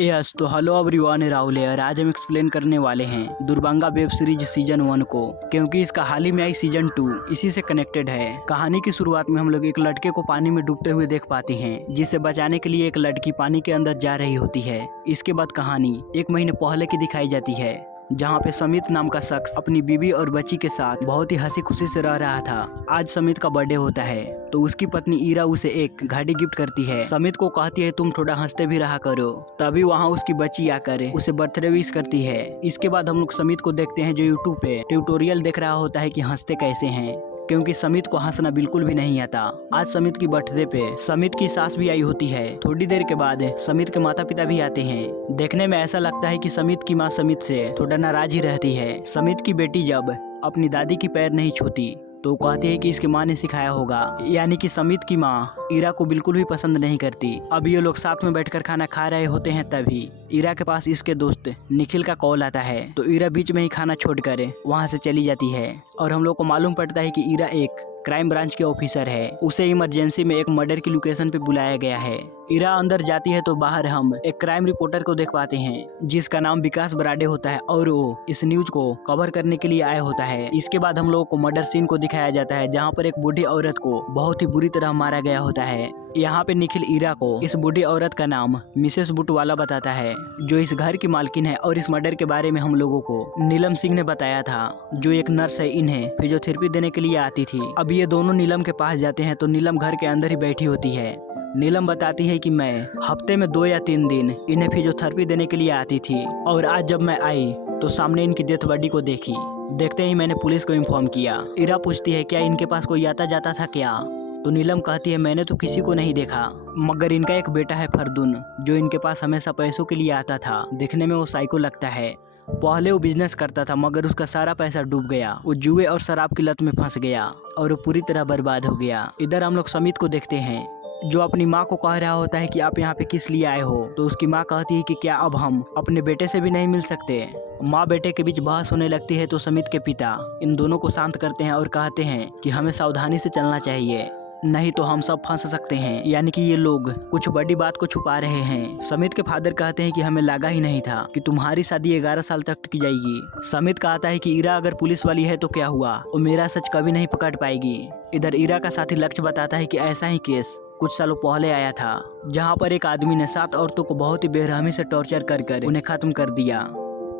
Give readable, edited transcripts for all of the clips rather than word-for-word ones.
Yes तो hello everyone, Rahul है और आज हम एक्सप्लेन करने वाले हैं दुर्बांगा वेब सीरीज सीजन 1 को, क्योंकि इसका हाल ही में आई सीजन 2 इसी से कनेक्टेड है। कहानी की शुरुआत में हम लोग एक लड़के को पानी में डूबते हुए देख पाते हैं, जिसे बचाने के लिए एक लड़की पानी के अंदर जा रही होती है। इसके बाद कहानी 1 महीने पहले की दिखाई जाती है, जहाँ पे समित नाम का शख्स अपनी बीवी और बच्ची के साथ बहुत ही हंसी खुशी से रह रहा था। आज समित का बर्थडे होता है तो उसकी पत्नी ईरा उसे एक घड़ी गिफ्ट करती है। समित को कहती है तुम थोड़ा हंसते भी रहा करो। तभी वहाँ उसकी बच्ची आकर उसे बर्थडे विश करती है। इसके बाद हम लोग समित को देखते हैं जो यूट्यूब पे ट्यूटोरियल देख रहा होता है कि हंसते कैसे हैं, क्योंकि समित को हंसना बिल्कुल भी नहीं आता। आज समित की बर्थडे पे समित की सास भी आई होती है। थोड़ी देर के बाद समित के माता पिता भी आते हैं। देखने में ऐसा लगता है कि समित की माँ समित से थोड़ा नाराज ही रहती है। समित की बेटी जब अपनी दादी की पैर नहीं छूती तो कहती है कि इसकी माँ ने सिखाया होगा, यानी कि समित की माँ ईरा को बिल्कुल भी पसंद नहीं करती। अब ये लोग साथ में बैठकर खाना खा रहे होते हैं, तभी ईरा के पास इसके दोस्त निखिल का कॉल आता है। तो ईरा बीच में ही खाना छोड़कर वहाँ से चली जाती है और हम लोग को मालूम पड़ता है कि ईरा एक क्राइम ब्रांच के ऑफिसर है। उसे इमरजेंसी में एक मर्डर की लोकेशन पे बुलाया गया है। ईरा अंदर जाती है तो बाहर हम एक क्राइम रिपोर्टर को देख पाते हैं, जिसका नाम विकास बराडे होता है और वो इस न्यूज को कवर करने के लिए आया होता है। इसके बाद हम लोगों को मर्डर सीन को दिखाया जाता है, जहाँ पर एक बूढ़ी औरत को बहुत ही बुरी तरह मारा गया होता है। यहाँ पे निखिल ईरा को इस बूढ़ी औरत का नाम मिसेस बुटवाला बताता है, जो इस घर की मालकिन है। और इस मर्डर के बारे में हम लोगों को नीलम सिंह ने बताया था, जो एक नर्स है, इन्हें फिजियोथेरेपी देने के लिए आती थी। अब ये दोनों नीलम के पास जाते हैं तो नीलम घर के अंदर ही बैठी होती है। नीलम बताती है कि मैं हफ्ते में 2 या 3 दिन इन्हें फिजियोथेरेपी देने के लिए आती थी, और आज जब मैं आई तो सामने इनकी डेथ बॉडी को देखी। देखते ही मैंने पुलिस को इन्फॉर्म किया। ईरा पूछती है क्या इनके पास कोई आता जाता था क्या? तो नीलम कहती है मैंने तो किसी को नहीं देखा, मगर इनका एक बेटा है फरदुन, जो इनके पास हमेशा पैसों के लिए आता था। देखने में वो साइको लगता है। पहले वो बिजनेस करता था, मगर उसका सारा पैसा डूब गया। वो जुए और शराब की लत में फंस गया और वो पूरी तरह बर्बाद हो गया। इधर हम लोग समित को देखते हैं, जो अपनी माँ को कह रहा होता है कि आप यहाँ पे किस लिए आए हो। तो उसकी माँ कहती है कि क्या अब हम अपने बेटे से भी नहीं मिल सकते? माँ बेटे के बीच बहस होने लगती है तो समित के पिता इन दोनों को शांत करते हैं और कहते हैं कि हमें सावधानी से चलना चाहिए, नहीं तो हम सब फंस सकते हैं, यानी कि ये लोग कुछ बड़ी बात को छुपा रहे हैं। समित के फादर कहते हैं कि हमें लगा ही नहीं था कि तुम्हारी शादी 11 साल तक की जाएगी। समित कहता है कि ईरा अगर पुलिस वाली है तो क्या हुआ, वो मेरा सच कभी नहीं पकड़ पाएगी। इधर ईरा का साथी लक्ष्य बताता है कि ऐसा ही केस कुछ सालों पहले आया था, जहाँ पर एक आदमी ने 7 औरतों को बहुत ही बेरहमी से टॉर्चर कर उन्हें खत्म कर दिया।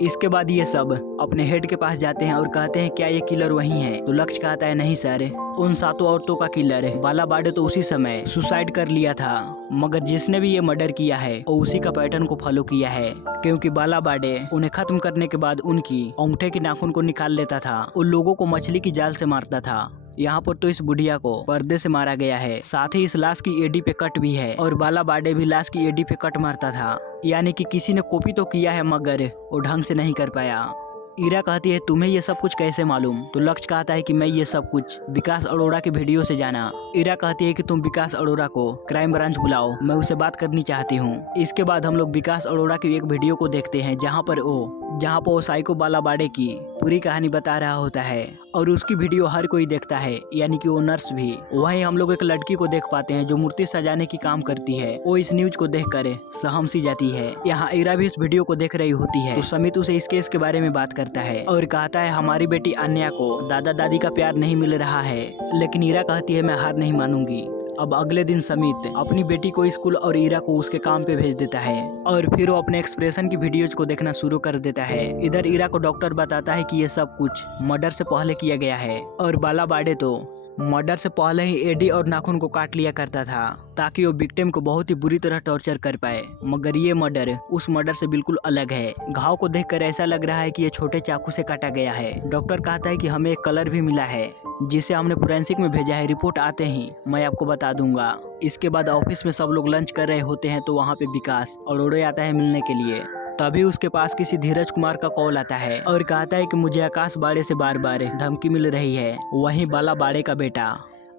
इसके बाद ये सब अपने हेड के पास जाते हैं और कहते हैं क्या ये किलर वही है? तो लक्ष्य कहता है नहीं सर, उन 7 औरतों का किलर बाला बाड़े तो उसी समय सुसाइड कर लिया था, मगर जिसने भी ये मर्डर किया है वो उसी का पैटर्न को फॉलो किया है, क्योंकि बाला बाड़े उन्हें खत्म करने के बाद उनकी अंगूठे की नाखून को निकाल लेता था। उन लोगों को मछली की जाल से मारता था। यहाँ पर तो इस बुढ़िया को पर्दे से मारा गया है। साथ ही इस लाश की एडी पे कट भी है, और बाला बाड़े भी लाश की एडी पे कट मारता था, यानी कि किसी ने कॉपी तो किया है मगर वो ढंग से नहीं कर पाया। ईरा कहती है तुम्हें ये सब कुछ कैसे मालूम? तो लक्ष्य कहता है कि मैं ये सब कुछ विकास अरोड़ा के वीडियो से जाना। ईरा कहती है कि तुम विकास अरोड़ा को क्राइम ब्रांच बुलाओ, मैं उससे बात करनी चाहती हूँ। इसके बाद हम लोग विकास अरोड़ा की एक वीडियो को देखते हैं, जहाँ पर वो साइको बाला बाड़े की पूरी कहानी बता रहा होता है, और उसकी वीडियो हर कोई देखता है, यानी कि वो नर्स भी। वहीं हम लोग एक लड़की को देख पाते हैं जो मूर्ति सजाने की काम करती है। वो इस न्यूज को देखकर सहम सी जाती है। यहाँ ईरा भी इस वीडियो को देख रही होती है तो समित उसे इस केस के बारे में बात करता है और कहता है हमारी बेटी अन्या को दादा दादी का प्यार नहीं मिल रहा है, लेकिन ईरा कहती है मैं हार नहीं मानूंगी। अब अगले दिन समित अपनी बेटी को स्कूल और ईरा को उसके काम पे भेज देता है, और फिर वो अपने एक्सप्रेशन की वीडियोज को देखना शुरू कर देता है। इधर ईरा को डॉक्टर बताता है कि ये सब कुछ मर्डर से पहले किया गया है, और बाला बाड़े तो मर्डर से पहले ही एडी और नाखून को काट लिया करता था, ताकि वो विक्टिम को बहुत ही बुरी तरह टॉर्चर कर पाए। मगर ये मर्डर उस मर्डर से बिल्कुल अलग है। घाव को देखकर ऐसा लग रहा है कि ये छोटे चाकू से काटा गया है। डॉक्टर कहता है कि हमें एक कलर भी मिला है, जिसे हमने फोरेंसिक में भेजा है। रिपोर्ट आते ही मैं आपको बता दूंगा। इसके बाद ऑफिस में सब लोग लंच कर रहे होते हैं तो वहाँ पे विकास अरोड़ा आता है मिलने के लिए। तभी उसके पास किसी धीरज कुमार का कॉल आता है और कहता है कि मुझे आकाश बाड़े से बार बार धमकी मिल रही है, वहीं बाला बाड़े का बेटा।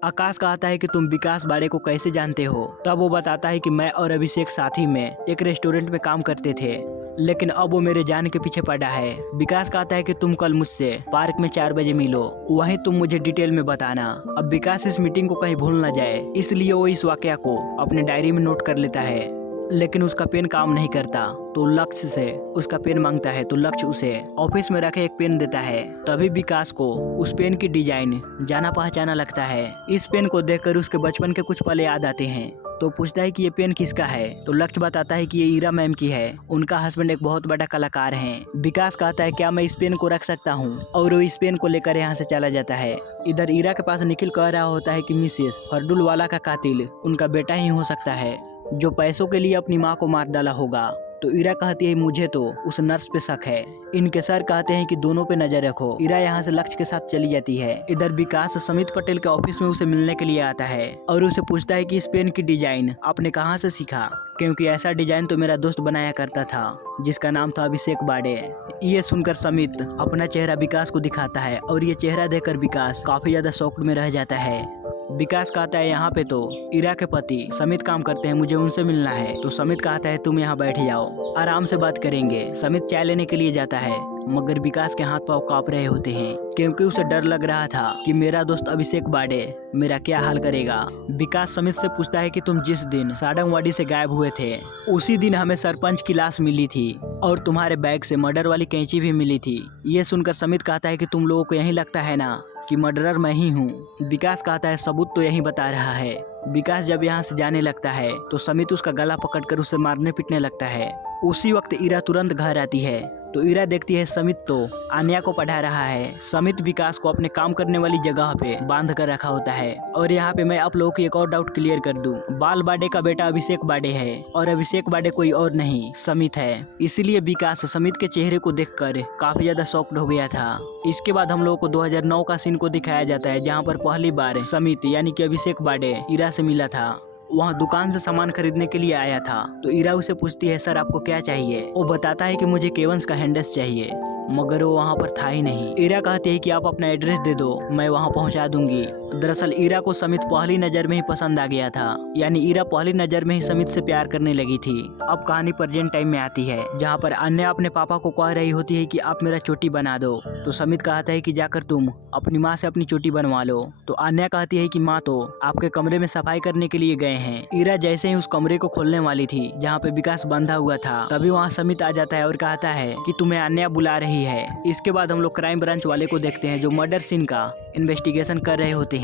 आकाश कहता है कि तुम विकास बाड़े को कैसे जानते हो? तब वो बताता है कि मैं और अभिषेक साथ ही में एक रेस्टोरेंट में काम करते थे, लेकिन अब वो मेरे जान के पीछे पड़ा है। विकास कहता है कि तुम कल मुझसे पार्क में 4 बजे मिलो, वहीं तुम मुझे डिटेल में बताना। अब विकास इस मीटिंग को कहीं भूल ना जाए, इसलिए वो इस वाकया को अपने डायरी में नोट कर लेता है। लेकिन उसका पेन काम नहीं करता तो लक्ष्य से उसका पेन मांगता है तो लक्ष्य उसे ऑफिस में रखे एक पेन देता है। तभी विकास को उस पेन की डिजाइन जाना पहचाना लगता है। इस पेन को देखकर उसके बचपन के कुछ पल याद आते हैं तो पूछता है कि ये पेन किसका है तो लक्ष्य बताता है कि ये ईरा मैम की है, उनका हस्बैंड एक बहुत बड़ा कलाकार हैं। विकास कहता है क्या मैं इस पेन को रख सकता हूँ और वो इस पेन को लेकर यहाँ से चला जाता है। इधर ईरा के पास निखिल कह रहा होता है कि मिसेस फरडुलवाला का कातिल उनका बेटा ही हो सकता है जो पैसों के लिए अपनी माँ को मार डाला होगा। तो ईरा कहती है मुझे तो उस नर्स पे शक है। इनके सर कहते हैं कि दोनों पे नजर रखो। ईरा यहाँ से लक्ष्य के साथ चली जाती है। इधर विकास समित पटेल के ऑफिस में उसे मिलने के लिए आता है और उसे पूछता है कि इस पेन की डिजाइन आपने कहाँ से सीखा, क्योंकि ऐसा डिजाइन तो मेरा दोस्त बनाया करता था जिसका नाम था अभिषेक बाडे। ये सुनकर समित अपना चेहरा विकास को दिखाता है और ये चेहरा देखकर विकास काफी ज्यादा शॉक्ड में रह जाता है। विकास कहता है यहाँ पे तो ईरा के पति समित काम करते हैं, मुझे उनसे मिलना है। तो समित कहता है तुम यहाँ बैठ जाओ, आराम से बात करेंगे। समित चाय लेने के लिए जाता है मगर विकास के हाथ पांव कांप रहे होते हैं क्योंकि उसे डर लग रहा था कि मेरा दोस्त अभिषेक बाडे मेरा क्या हाल करेगा। विकास समित से पूछता है कि तुम जिस दिन साडंगवाड़ी से गायब हुए थे उसी दिन हमें सरपंच की लाश मिली थी और तुम्हारे बैग से मर्डर वाली कैंची भी मिली थी। ये सुनकर समित कहता है कि तुम लोगों को यही लगता है ना कि मर्डरर मैं ही हूँ। विकास कहता है सबूत तो यही बता रहा है। विकास जब यहाँ से जाने लगता है तो समित उसका गला पकड़कर उसे मारने पीटने लगता है। उसी वक्त ईरा तुरंत घर आती है तो ईरा देखती है समित तो आन्या को पढ़ा रहा है। समित विकास को अपने काम करने वाली जगह पे बांध कर रखा होता है। और यहाँ पे मैं आप लोगों की एक और डाउट क्लियर कर दूं, बाल बाडे का बेटा अभिषेक बाडे है और अभिषेक बाडे कोई और नहीं समित है। इसीलिए विकास समित के चेहरे को देखकर काफी ज्यादा शॉक्ड हो गया था। इसके बाद हम लोगों को 2009 का सीन को दिखाया जाता है जहाँ पर पहली बार समित यानी कि अभिषेक बाडे ईरा से मिला था। वहाँ दुकान से सामान खरीदने के लिए आया था तो ईरा उसे पूछती है सर आपको क्या चाहिए। वो बताता है कि मुझे केवंस का हैंडस चाहिए मगर वो वहाँ पर था ही नहीं। ईरा कहती है कि आप अपना एड्रेस दे दो मैं वहाँ पहुँचा दूंगी। दरअसल ईरा को समित पहली नजर में ही पसंद आ गया था, यानी ईरा पहली नजर में ही समित से प्यार करने लगी थी। अब कहानी प्रेजेंट टाइम में आती है जहाँ पर अन्य अपने पापा को कह रही होती है कि आप मेरा चोटी बना दो तो समित कहता है कि जाकर तुम अपनी माँ से अपनी चोटी बनवा लो। तो अन्य कहती है कि माँ तो आपके कमरे में सफाई करने के लिए गए हैं। ईरा जैसे ही उस कमरे को खोलने वाली थी जहाँ पे विकास बंधा हुआ था तभी वहाँ समित आ जाता है और कहता है कि तुम्हें अन्य बुला रही है। इसके बाद हम लोग क्राइम ब्रांच वाले को देखते हैं जो मर्डर सीन का इन्वेस्टिगेशन कर रहे होते हैं।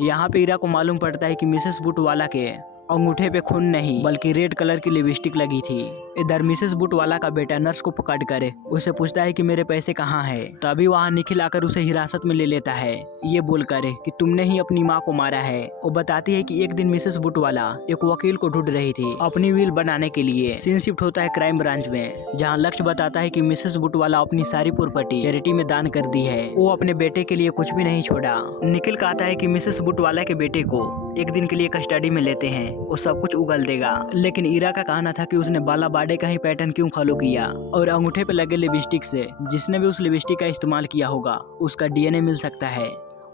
यहाँ पे ईरा को मालूम पड़ता है कि मिसेस बुटवाला के अंगूठे पे खून नहीं बल्कि रेड कलर की लिपस्टिक लगी थी। इधर मिसेस बुटवाला का बेटा नर्स को पकड़ कर उसे पूछता है कि मेरे पैसे कहाँ है। तभी वहाँ निखिल आकर उसे हिरासत में ले लेता है ये बोलकर कि तुमने ही अपनी माँ को मारा है। वो बताती है कि एक दिन मिसेस बुटवाला एक वकील को ढूंढ रही थी अपनी विल बनाने के लिए। सीन शिफ्ट होता है क्राइम ब्रांच में जहाँ लक्ष्य बताता है कि मिसेस बुटवाला अपनी सारी प्रॉपर्टी चैरिटी में दान कर दी है, वो अपने बेटे के लिए कुछ भी नहीं छोड़ा। निखिल कहता है कि मिसेस बुटवाला के बेटे को एक दिन के लिए कस्टडी में लेते हैं, वो सब कुछ उगल देगा। लेकिन ईरा का कहना था कि उसने बाला बाडे का ही पैटर्न क्यों फॉलो किया और अंगूठे पे लगे लिपस्टिक से जिसने भी उस लिपस्टिक का इस्तेमाल किया होगा उसका डीएनए मिल सकता है।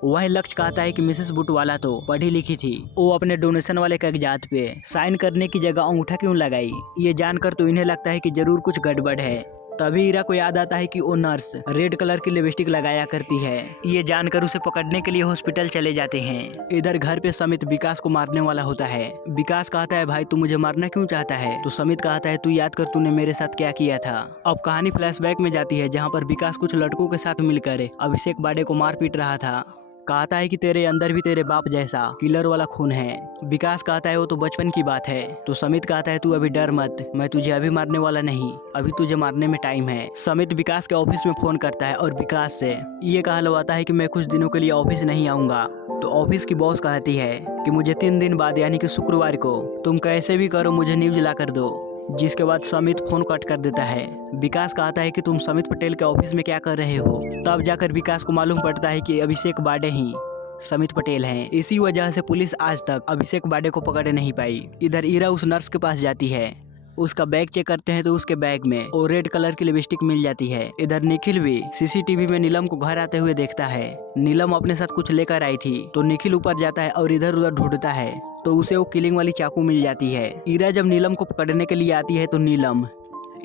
वह लक्ष्य कहता है कि मिसेस बुटवाला तो पढ़ी लिखी थी, वो अपने डोनेशन वाले कागजात पे साइन करने की जगह अंगूठा क्यों लगाई। ये जानकर तो इन्हें लगता है कि जरूर कुछ गड़बड़ है। तभी ईरा को याद आता है कि वो नर्स रेड कलर की लिपस्टिक लगाया करती है। ये जानकर उसे पकड़ने के लिए हॉस्पिटल चले जाते हैं। इधर घर पे समित विकास को मारने वाला होता है। विकास कहता है भाई तू मुझे मारना क्यों चाहता है। तो समित कहता है तू याद कर तूने मेरे साथ क्या किया था। अब कहानी फ्लैशबैक में जाती है जहाँ पर विकास कुछ लड़कों के साथ मिलकर अभिषेक बाडे को मार पीट रहा था। कहता है कि तेरे अंदर भी तेरे बाप जैसा किलर वाला खून है। विकास कहता है वो तो बचपन की बात है। तो समित कहता है तू अभी डर मत, मैं तुझे अभी मारने वाला नहीं, अभी तुझे मारने में टाइम है। समित विकास के ऑफिस में फोन करता है और विकास से ये कहलवाता है कि मैं कुछ दिनों के लिए ऑफिस नहीं आऊंगा। तो ऑफिस की बॉस कहती है कि मुझे 3 दिन बाद यानी कि शुक्रवार को तुम कैसे भी करो मुझे न्यूज ला कर दो। जिसके बाद समित फोन कट कर देता है। विकास कहता है कि तुम समित पटेल के ऑफिस में क्या कर रहे हो। तब जाकर विकास को मालूम पड़ता है कि अभिषेक बाडे ही समित पटेल हैं। इसी वजह से पुलिस आज तक अभिषेक बाडे को पकड़ नहीं पाई। इधर ईरा उस नर्स के पास जाती है, उसका बैग चेक करते हैं तो उसके बैग में वो रेड कलर की लिपस्टिक मिल जाती है। इधर निखिल भी सीसीटीवी में नीलम को घर आते हुए देखता है। नीलम अपने साथ कुछ लेकर आई थी तो निखिल ऊपर जाता है और इधर उधर ढूंढता है तो उसे वो किलिंग वाली चाकू मिल जाती है। ईरा जब नीलम को पकड़ने के लिए आती है तो नीलम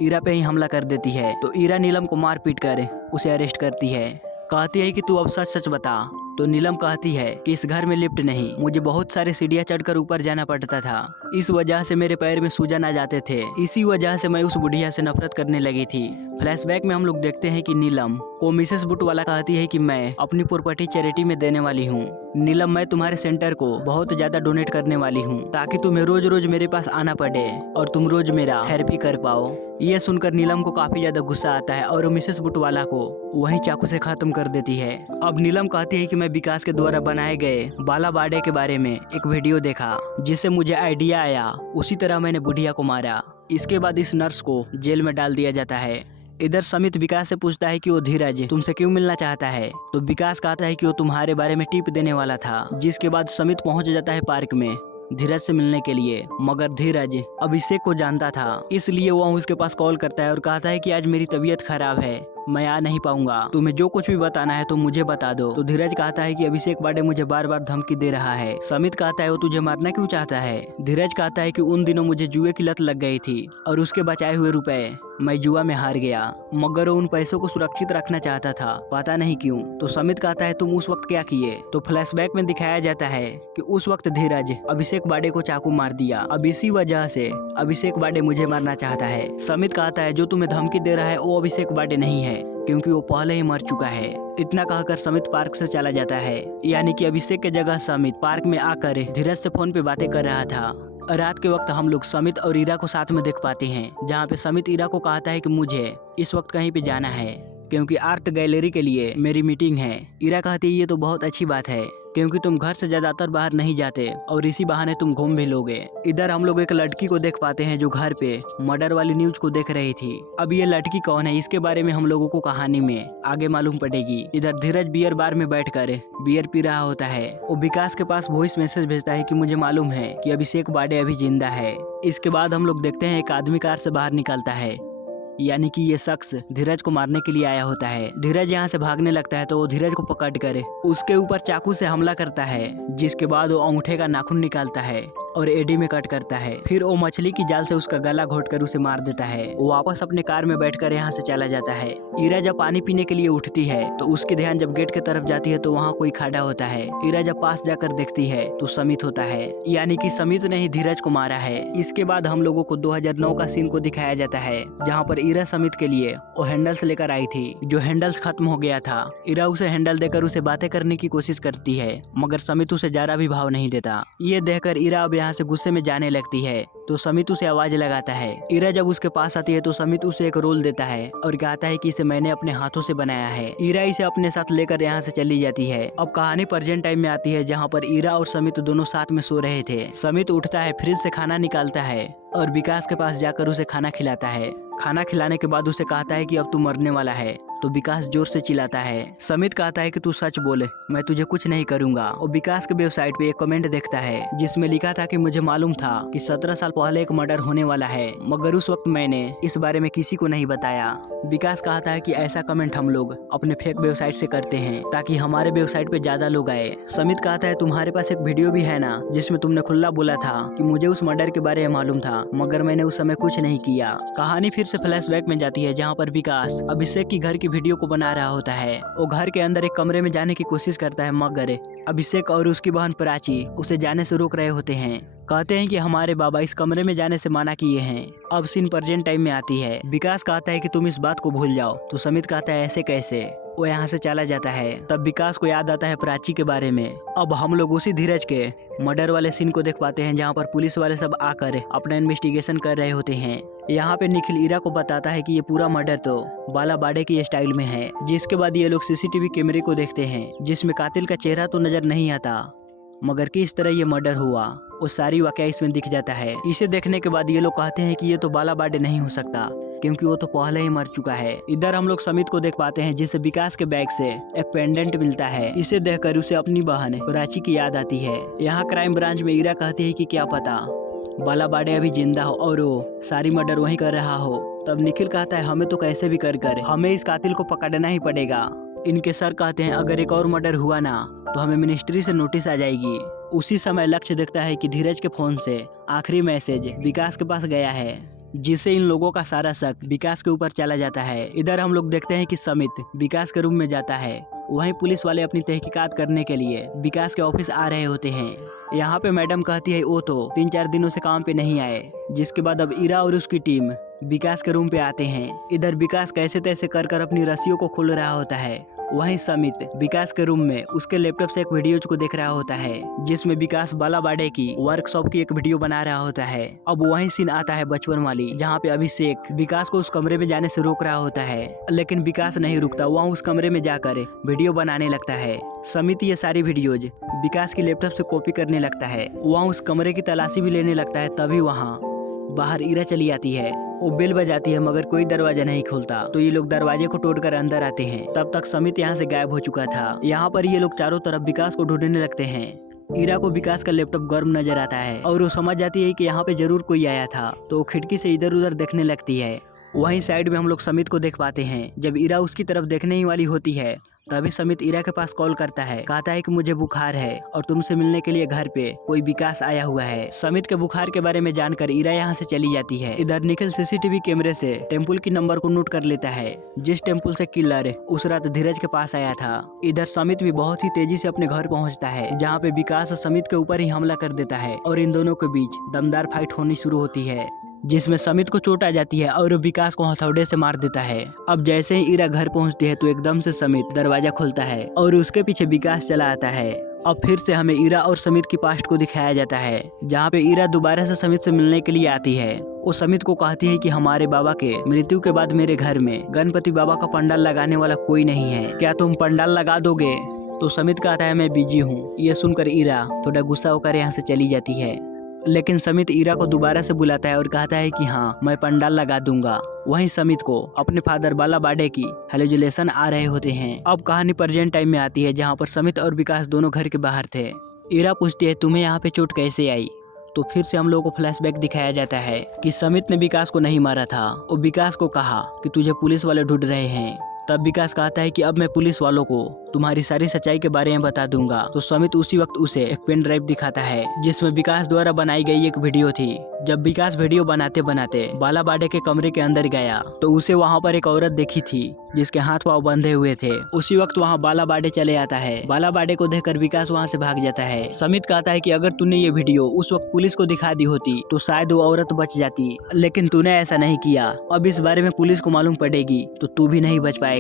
ईरा पे ही हमला कर देती है। तो ईरा नीलम को मार पीट कर उसे अरेस्ट करती है। कहती है कि तू अब सच सच बता, तो नीलम कहती है कि इस घर में लिफ्ट नहीं, मुझे बहुत सारे सीढ़ियाँ चढ़कर ऊपर जाना पड़ता था, इस वजह से मेरे पैर में सूजन आ जाते थे, इसी वजह से मैं उस बुढ़िया से नफरत करने लगी थी। फ्लैशबैक में हम लोग देखते हैं कि नीलम को मिसेस बुटवाला कहती है कि मैं अपनी प्रॉपर्टी चैरिटी में देने वाली हूँ। नीलम, मैं तुम्हारे सेंटर को बहुत ज्यादा डोनेट करने वाली हूँ ताकि तुम्हें रोज रोज मेरे पास आना पड़े और तुम रोज मेरा थेरेपी कर पाओ। ये सुनकर नीलम को काफी ज्यादा गुस्सा आता है और मिसेस बुटवाला को वहीं चाकू से खत्म कर देती है। अब नीलम कहती है कि मैं विकास के द्वारा बनाए गए बाला बाड़े के बारे में एक वीडियो देखा जिससे मुझे आइडिया आया, उसी तरह मैंने बुढ़िया को मारा। इसके बाद इस नर्स को जेल में डाल दिया जाता है। इधर समित विकास से पूछता है कि वो धीरज तुमसे क्यों मिलना चाहता है, तो विकास कहता है कि वो तुम्हारे बारे में टिप देने वाला था। जिसके बाद समित पहुंच जाता है पार्क में धीरज से मिलने के लिए, मगर धीरज अभिषेक को जानता था, इसलिए वो उसके पास कॉल करता है और कहता है कि आज मेरी तबीयत खराब है, मैं आ नहीं पाऊंगा, तुम्हें जो कुछ भी बताना है तो मुझे बता दो। तो धीरज कहता है कि अभिषेक बाड़े मुझे बार बार धमकी दे रहा है। समित कहता है वो तुझे मारना क्यों चाहता है। धीरज कहता है कि उन दिनों मुझे जुए की लत लग गई थी और उसके बचाए हुए रुपए मैं जुआ में हार गया, मगर वो उन पैसों को सुरक्षित रखना चाहता था, पता नहीं क्यों। तो समित कहता है तुम उस वक्त क्या किए। तो फ्लैशबैक में दिखाया जाता है कि उस वक्त धीरज अभिषेक बाड़े को चाकू मार दिया, अब इसी वजह से अभिषेक बाड़े मुझे मारना चाहता है। समित कहता है जो तुम्हें धमकी दे रहा है वो अभिषेक बाड़े नहीं है, क्योंकि वो पहले ही मर चुका है। इतना कहकर समित पार्क से चला जाता है, यानी कि अभिषेक के जगह समित पार्क में आकर धीरज से फोन पे बातें कर रहा था। रात के वक्त हम लोग समित और ईरा को साथ में देख पाते हैं, जहाँ पे समित ईरा को कहता है कि मुझे इस वक्त कहीं पे जाना है क्योंकि आर्ट गैलरी के लिए मेरी मीटिंग है। ईरा कहती है ये तो बहुत अच्छी बात है क्योंकि तुम घर से ज्यादातर बाहर नहीं जाते और इसी बहाने तुम घूम भी लोगे। इधर हम लोग एक लड़की को देख पाते हैं जो घर पे मर्डर वाली न्यूज को देख रही थी। अब ये लड़की कौन है इसके बारे में हम लोगों को कहानी में आगे मालूम पड़ेगी। इधर धीरज बियर बार में बैठकर बियर पी रहा होता है। वो विकास के पास वॉइस मैसेज भेजता है कि मुझे मालूम है कि अभिषेक बाड़े अभी जिंदा है। इसके बाद हम लोग देखते हैं एक आदमी कार से बाहर निकलता है, यानी कि ये शख्स धीरज को मारने के लिए आया होता है। धीरज यहाँ से भागने लगता है तो वो धीरज को पकड़ कर उसके ऊपर चाकू से हमला करता है, जिसके बाद वो अंगूठे का नाखून निकालता है और एडी में कट करता है। फिर वो मछली की जाल से उसका गला घोटकर उसे मार देता है। वो वापस अपने कार में बैठकर यहाँ से चला जाता है। ईरा जब पानी पीने के लिए उठती है तो उसके ध्यान जब गेट की तरफ जाती है तो वहाँ कोई खड़ा होता है। ईरा जब पास जाकर देखती है तो समित होता है, यानी कि समित ने ही धीरज को मारा है। इसके बाद हम लोगों को 2009 का सीन को दिखाया जाता है, जहाँ पर ईरा समित के लिए वो हैंडल्स लेकर आई थी, जो हैंडल्स खत्म हो गया था। ईरा उसे हैंडल देकर उसे बातें करने की कोशिश करती है, मगर समित उसे जरा भी भाव नहीं देता। ये देखकर ईरा अब यहाँ से गुस्से में जाने लगती है तो समित उसे आवाज लगाता है। ईरा जब उसके पास आती है तो समित उसे एक रोल देता है और कहता है कि इसे मैंने अपने हाथों से बनाया है। ईरा इसे अपने साथ लेकर यहाँ से चली जाती है। अब कहानी प्रेजेंट टाइम में आती है, जहाँ पर ईरा और समित दोनों साथ में सो रहे थे। समित उठता है, फ्रिज से खाना निकालता है और विकास के पास जाकर उसे खाना खिलाता है। खाना खिलाने के बाद उसे कहता है कि अब तू मरने वाला है। तो विकास जोर से चिल्लाता है। समित कहता है कि तू सच बोले, मैं तुझे कुछ नहीं करूंगा। और विकास के वेबसाइट पे एक कमेंट देखता है जिसमें लिखा था कि मुझे मालूम था कि 17 साल पहले एक मर्डर होने वाला है, मगर उस वक्त मैंने इस बारे में किसी को नहीं बताया। विकास कहता है कि ऐसा कमेंट हम लोग अपने फेक वेबसाइट से करते हैं ताकि हमारे वेबसाइट पे ज्यादा लोग आए। समित कहता है तुम्हारे पास एक वीडियो भी है ना, जिसमें तुमने खुला बोला था कि मुझे उस मर्डर के बारे में मालूम था, मगर मैंने उस समय कुछ नहीं किया। कहानी फिर से फ्लैशबैक में जाती है, जहाँ पर विकास अभिषेक की घर की वीडियो को बना रहा होता है। वो घर के अंदर एक कमरे में जाने की कोशिश करता है, मगर अभिषेक और उसकी बहन प्राची उसे जाने से रोक रहे होते हैं। कहते हैं कि हमारे बाबा इस कमरे में जाने से मना किए हैं। अब सीन प्रेजेंट टाइम में आती है। विकास कहता है कि तुम इस बात को भूल जाओ, तो समित कहता है ऐसे कैसे। वो यहाँ से चला जाता है। तब विकास को याद आता है प्राची के बारे में। अब हम लोग उसी धीरज के मर्डर वाले सीन को देख पाते हैं, जहाँ पर पुलिस वाले सब आकर अपना इन्वेस्टिगेशन कर रहे होते हैं। यहाँ पे निखिल ईरा को बताता है कि ये पूरा मर्डर तो बाला बाड़े की स्टाइल में है। जिसके बाद ये लोग सीसीटीवी कैमरे को देखते हैं, जिसमें कातिल का चेहरा तो नजर नहीं आता, मगर किस तरह ये मर्डर हुआ वो सारी वाकया इसमें दिख जाता है। इसे देखने के बाद ये लोग कहते हैं कि ये तो बाला बाड़े नहीं हो सकता, क्योंकि वो तो पहले ही मर चुका है। इधर हम लोग समित को देख पाते हैं, जिसे विकास के बैग से एक पेंडेंट मिलता है। इसे देखकर उसे अपनी बहन प्राची की याद आती है। यहाँ क्राइम ब्रांच में ईरा कहती है कि क्या पता बाला बाड़े अभी जिंदा हो और वो सारी मर्डर वहीं कर रहा हो। तब निखिल कहता है हमें तो कैसे भी कर हमें इस कातिल को पकड़ना ही पड़ेगा। इनके सर कहते हैं अगर एक और मर्डर हुआ ना तो हमें मिनिस्ट्री से नोटिस आ जाएगी। उसी समय लक्ष्य देखता है कि धीरज के फोन से आखिरी मैसेज विकास के पास गया है, जिससे इन लोगों का सारा शक विकास के ऊपर चला जाता है। इधर हम लोग देखते हैं कि समित विकास के रूम में जाता है वहीं पुलिस वाले अपनी तहकीकात करने के लिए विकास के ऑफिस आ रहे होते हैं। यहाँ पे मैडम कहती है वो तो 3-4 दिनों से काम पे नहीं आए। जिसके बाद अब इरा और उसकी टीम विकास के रूम पे आते हैं। इधर विकास कैसे तैसे कर अपनी रस्सियों को खोल रहा होता है। वहीं समित विकास के रूम में उसके लैपटॉप से एक वीडियो को देख रहा होता है, जिसमें विकास बालाबाड़े की वर्कशॉप की एक वीडियो बना रहा होता है। अब वही सीन आता है बचपन वाली, जहाँ पे अभिषेक विकास को उस कमरे में जाने से रोक रहा होता है, लेकिन विकास नहीं रुकता। वहाँ उस कमरे में जाकर वीडियो बनाने लगता है। समित ये सारी वीडियोज विकास की लैपटॉप से कॉपी करने लगता है। वहाँ उस कमरे की तलाशी भी लेने लगता है। तभी वहाँ बाहर इरा चली आती है। वो बेल बजाती है मगर कोई दरवाजा नहीं खुलता, तो ये लोग दरवाजे को तोड़कर अंदर आते हैं। तब तक समित यहाँ से गायब हो चुका था। यहाँ पर ये लोग चारों तरफ विकास को ढूंढने लगते हैं। इरा को विकास का लैपटॉप गर्म नजर आता है और वो समझ जाती है कि यहाँ पे जरूर कोई आया था, तो वो खिड़की से इधर उधर देखने लगती है। वहीं साइड में हम लोग समित को देख पाते हैं। जब इरा उसकी तरफ देखने ही वाली होती है, तभी समित इरा के पास कॉल करता है। कहता है कि मुझे बुखार है और तुमसे मिलने के लिए घर पे कोई विकास आया हुआ है। समित के बुखार के बारे में जानकर इरा यहाँ से चली जाती है। इधर निखिल सीसीटीवी कैमरे से टेम्पल की नंबर को नोट कर लेता है, जिस टेम्पल से किलर उस रात धीरज के पास आया था। इधर समित भी बहुत ही तेजी से अपने घर पहुँचता है, जहाँ पे विकास समित के ऊपर ही हमला कर देता है और इन दोनों के बीच दमदार फाइट होनी शुरू होती है, जिसमें समित को चोट आ जाती है और विकास को हथौड़े से मार देता है। अब जैसे ही इरा घर पहुंचती है तो एकदम से समित दरवाजा खोलता है और उसके पीछे विकास चला आता है। अब फिर से हमें इरा और समित की पास्ट को दिखाया जाता है, जहाँ पे इरा दोबारा से समित से मिलने के लिए आती है। वो समित को कहती है कि हमारे बाबा के मृत्यु के बाद मेरे घर में गणपति बाबा का पंडाल लगाने वाला कोई नहीं है, क्या तुम पंडाल लगा दोगे? तो समित कहता है मैं बिजी हूँ। ये सुनकर इरा थोड़ा गुस्सा होकर यहाँ से चली जाती है, लेकिन समित इरा को दोबारा से बुलाता है और कहता है कि हाँ मैं पंडाल लगा दूंगा। वहीं समित को अपने फादर बालाबाड़े की हेलुसिनेशन आ रहे होते हैं। अब कहानी प्रेजेंट टाइम में आती है, जहाँ पर समित और विकास दोनों घर के बाहर थे। इरा पूछती है तुम्हें यहाँ पे चोट कैसे आई? तो फिर से हम लोगों को फ्लैशबैक दिखाया जाता है कि समित ने विकास को नहीं मारा था। और विकास को कहा कि तुझे पुलिस वाले ढूंढ रहे हैं। तब विकास कहता है कि अब मैं पुलिस वालों को तुम्हारी सारी सच्चाई के बारे में बता दूंगा। तो समित उसी वक्त उसे एक पेन ड्राइव दिखाता है, जिसमें विकास द्वारा बनाई गई एक वीडियो थी। जब विकास वीडियो बनाते बनाते बालाबाड़े के कमरे के अंदर गया तो उसे वहाँ पर एक औरत देखी थी, जिसके हाथ पांव बंधे हुए थे। उसी वक्त वहाँ बालाबाड़े चले आता है। बालाबाड़े को देखकर विकास वहाँ से भाग जाता है। समित कहता है कि अगर तूने ये वीडियो उस वक्त पुलिस को दिखा दी होती तो शायद वो औरत बच जाती, लेकिन तूने ऐसा नहीं किया। अब इस बारे में पुलिस को मालूम पड़ेगी तो तू भी नहीं बच पाएगा।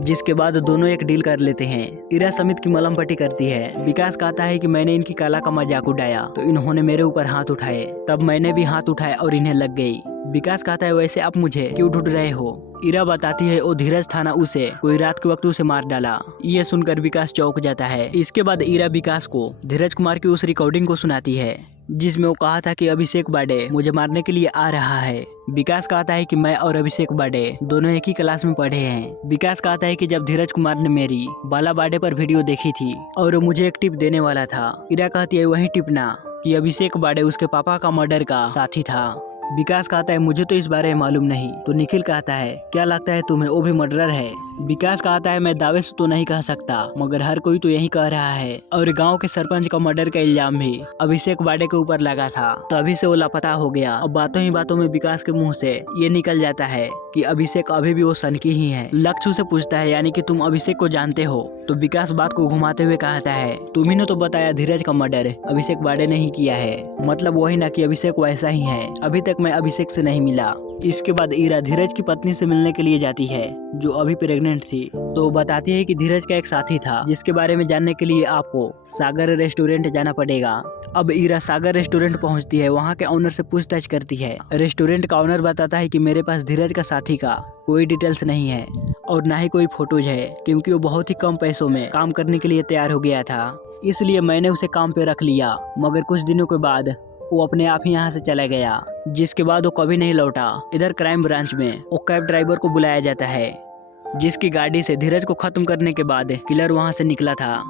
जिसके बाद दोनों एक डील कर लेते हैं। इरा समित की मलम पट्टी करती है। विकास कहता है कि मैंने इनकी कला का मजाक उड़ाया तो इन्होंने मेरे ऊपर हाथ उठाए, तब मैंने भी हाथ उठाए और इन्हें लग गई। विकास कहता है वैसे आप मुझे क्यों ढूंढ रहे हो? इरा बताती है वो धीरज था ना, उसे कोई रात के वक्त उसे मार डाला। ये सुनकर विकास चौंक जाता है। इसके बाद इरा विकास को धीरज कुमार की उस रिकॉर्डिंग को सुनाती है, जिसमें वो कहा था कि अभिषेक बाड़े मुझे मारने के लिए आ रहा है। विकास कहता है कि मैं और अभिषेक बाड़े दोनों एक ही क्लास में पढ़े हैं। विकास कहता है कि जब धीरज कुमार ने मेरी बालाबाड़े पर वीडियो देखी थी और वो मुझे एक टिप देने वाला था। इरा कहती है वही टिप ना कि अभिषेक बाड़े उसके पापा का मर्डर का साथी था। विकास कहता है मुझे तो इस बारे में मालूम नहीं। तो निखिल कहता है क्या लगता है तुम्हें वो भी मर्डरर है? विकास कहता है मैं दावे से तो नहीं कह सकता, मगर हर कोई तो यही कह रहा है। और गांव के सरपंच का मर्डर का इल्जाम भी अभिषेक बाड़े के ऊपर लगा था, तभी से वो लापता हो गया। अब बातों ही बातों में विकास के मुंह से ये निकल जाता है कि अभिषेक अभी भी वो सनकी ही है। लक्ष्य उसे पूछता है यानी कि तुम अभिषेक को जानते हो? तो विकास बात को घुमाते हुए कहता है तुम्ही ने तो बताया धीरज का मर्डर अभिषेक बाड़े ने ही किया है, मतलब वही ना कि अभिषेक वैसा ही है। अभी तक मैं अभिषेक से नहीं मिला। इसके बाद इरा धीरज की पत्नी से मिलने के लिए जाती है, जो अभी प्रेग्नेंट थी। तो बताती है कि धीरज का एक साथी था, जिसके बारे में जानने के लिए आपको सागर रेस्टोरेंट जाना पड़ेगा। अब इरा सागर रेस्टोरेंट पहुंचती है। वहां के ऑनर से पूछताछ करती है। रेस्टोरेंट का ऑनर बताता है कि मेरे पास धीरज का साथी का कोई डिटेल्स नहीं है और ना ही कोई फोटोज है, क्योंकि वो बहुत ही कम पैसों में काम करने के लिए तैयार हो गया था, इसलिए मैंने उसे काम पे रख लिया। मगर कुछ दिनों के बाद वो अपने आप ही यहाँ से चला गया, जिसके बाद वो कभी नहीं लौटा। इधर क्राइम ब्रांच में वो कैब ड्राइवर को बुलाया जाता है, जिसकी गाड़ी से धीरज को खत्म करने के बाद किलर वहाँ से निकला था।